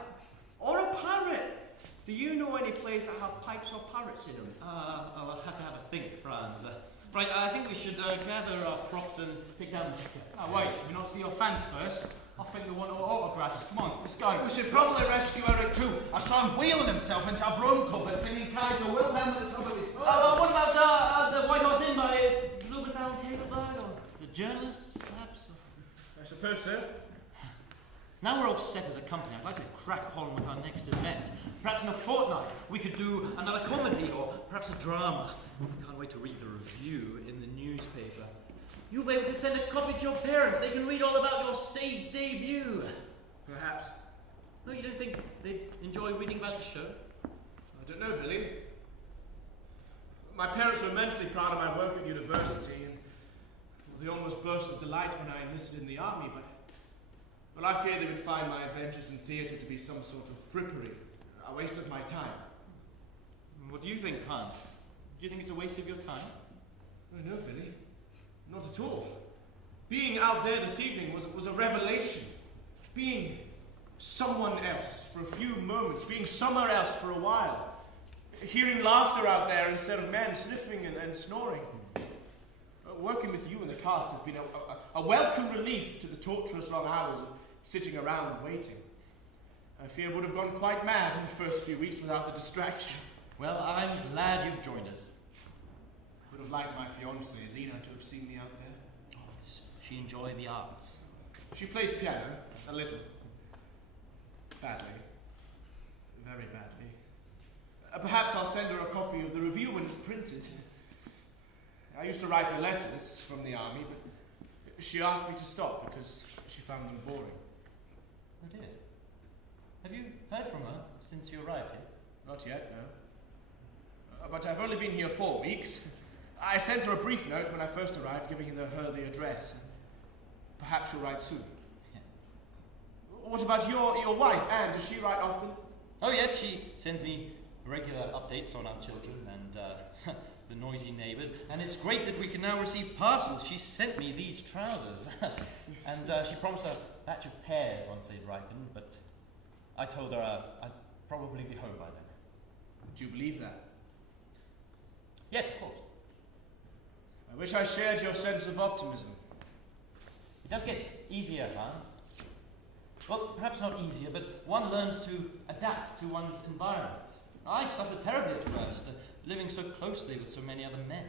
Or a parrot. Do you know any plays that have pipes or parrots in them? I'll have to have a think, Franz. Right, I think we should gather our props and take down the set. Oh, wait, should we not see your fans first? I think they want autographs. Come on, let's go. We should probably rescue Eric too. I saw him wheeling himself into a broom cupboard singing Kaiser Wilhelm at the top of his voice. What about the White Horse Inn by Blumenthal and Cablebird, or the journalists, perhaps? I suppose so. Now we're all set as a company, I'd like to crack on with our next event. Perhaps in a fortnight we could do another comedy or perhaps a drama. I can't wait to read the review in the newspaper. You'll be able to send a copy to your parents. They can read all about your stage debut. Perhaps. No, you don't think they'd enjoy reading about the show? I don't know, Billy. My parents were immensely proud of my work at university, and they almost burst with delight when I enlisted in the army, but I fear they would find my adventures in theatre to be some sort of frippery, a waste of my time. What do you think, Hans? Do you think it's a waste of your time? No, Billy. Not at all. Being out there this evening was a revelation. Being someone else for a few moments, being somewhere else for a while. Hearing laughter out there instead of men sniffing and snoring. Working with you in the cast has been a welcome relief to the torturous long hours of sitting around and waiting. I fear I would have gone quite mad in the first few weeks without the distraction. Well, I'm glad you've joined us. Would have liked my fiancée, Lena, to have seen me out there. Oh, does she enjoy the arts? She plays piano, a little. Badly. Very badly. Perhaps I'll send her a copy of the review when it's printed. I used to write her letters from the army, but she asked me to stop because she found them boring. Oh dear. Have you heard from her since you arrived here? Not yet, no. But I've only been here 4 weeks. I sent her a brief note when I first arrived, giving her the address. Perhaps she'll write soon. Yes. What about your wife, Anne? Does she write often? Oh yes, she sends me regular updates on our children and the noisy neighbours. And it's great that we can now receive parcels. She sent me these trousers. And she promised a batch of pears once they'd ripened, but I told her I'd probably be home by then. Do you believe that? Yes, of course. I wish I shared your sense of optimism. It does get easier, Hans. Well, perhaps not easier, but one learns to adapt to one's environment. I suffered terribly at first, living so closely with so many other men.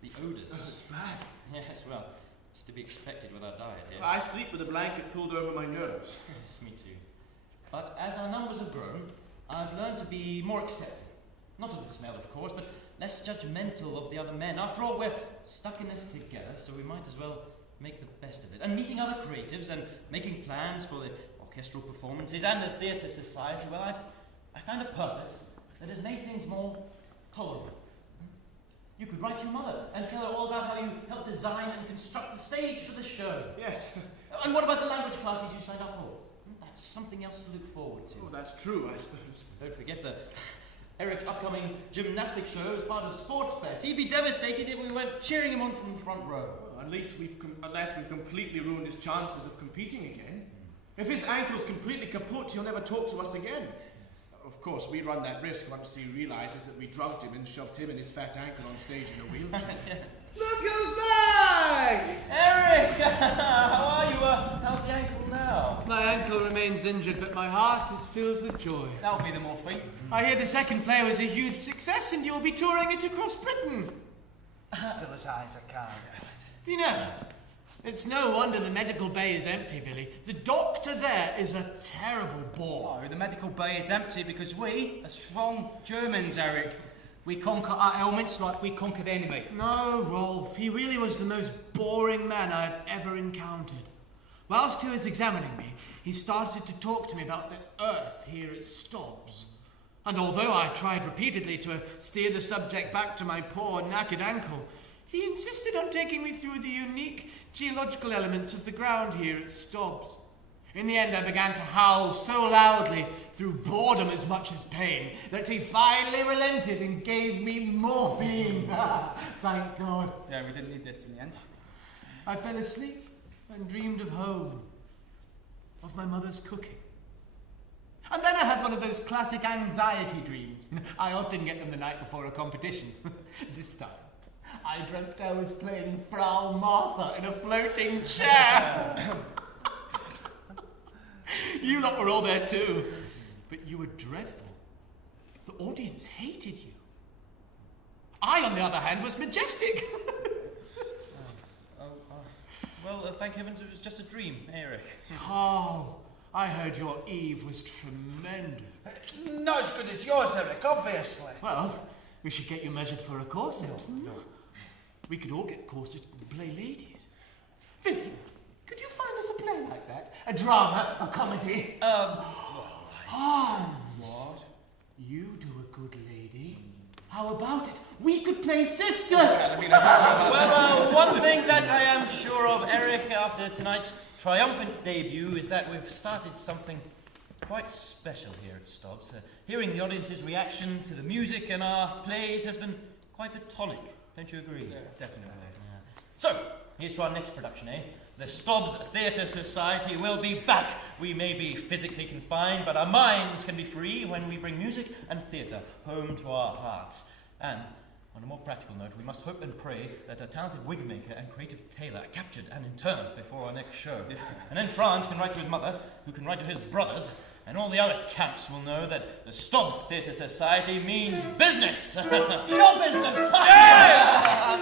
The odours. Oh, it's bad. Yes, well, it's to be expected with our diet here. I sleep with a blanket pulled over my nose. Yes, me too. But as our numbers have grown, I've learned to be more accepting. Not of the smell, of course, but less judgmental of the other men. After all, we're stuck in this together, so we might as well make the best of it. And meeting other creatives and making plans for the orchestral performances and the theatre society, well, I found a purpose that has made things more tolerable. You could write to your mother and tell her all about how you helped design and construct the stage for the show. Yes. And what about the language classes you signed up for? That's something else to look forward to. Oh, that's true, I suppose. Don't forget the Eric's upcoming gymnastic show as part of Sports Fest. He'd be devastated if we weren't cheering him on from the front row. Well, unless we've completely ruined his chances of competing again. If his ankle's completely kaput, he'll never talk to us again. Of course, we run that risk once he realises that we drugged him and shoved him and his fat ankle on stage in a wheelchair. Look who's back! Hi! Eric! How are you? How's the ankle now? My ankle remains injured, but my heart is filled with joy. That'll be the morphine. I hear the second play was a huge success and you'll be touring it across Britain. Still as high as I can. Do you know, it's no wonder the medical bay is empty, Billy. The doctor there is a terrible bore. Oh, the medical bay is empty because we are strong Germans, Eric. We conquer our ailments like we conquer the enemy. No, Rolf, he really was the most boring man I've ever encountered. Whilst he was examining me, he started to talk to me about the earth here at Stobs. And although I tried repeatedly to steer the subject back to my poor, knackered ankle, he insisted on taking me through the unique geological elements of the ground here at Stobs. In the end, I began to howl so loudly, through boredom as much as pain, that he finally relented and gave me morphine. Thank God. Yeah, we didn't need this in the end. I fell asleep and dreamed of home, of my mother's cooking. And then I had one of those classic anxiety dreams. I often get them the night before a competition. This time, I dreamt I was playing Frau Martha in a floating chair. You lot were all there too, but you were dreadful. The audience hated you. I, on the other hand, was majestic. Well, thank heavens it was just a dream, Eric. Oh, I heard your Eve was tremendous. Not as good as yours, Eric, obviously. Well, we should get you measured for a corset. No. We could all get corsets and play ladies. Vinny, could you find us a play like that? A drama, a comedy? Hans, what? You do a good lady. How about it? We could play sisters. Well, one thing that I am sure of, Eric, after tonight's triumphant debut is that we've started something quite special here at Stobs. Hearing the audience's reaction to the music and our plays has been quite the tonic. Don't you agree? Yeah, definitely. Yeah. So, here's to our next production, eh? The Stobs Theatre Society will be back. We may be physically confined, but our minds can be free when we bring music and theatre home to our hearts. And, on a more practical note, we must hope and pray that a talented wig maker and creative tailor are captured and interned before our next show. And then Franz can write to his mother, who can write to his brothers, and all the other camps will know that the Stobs Theatre Society means business! Show business! Yeah!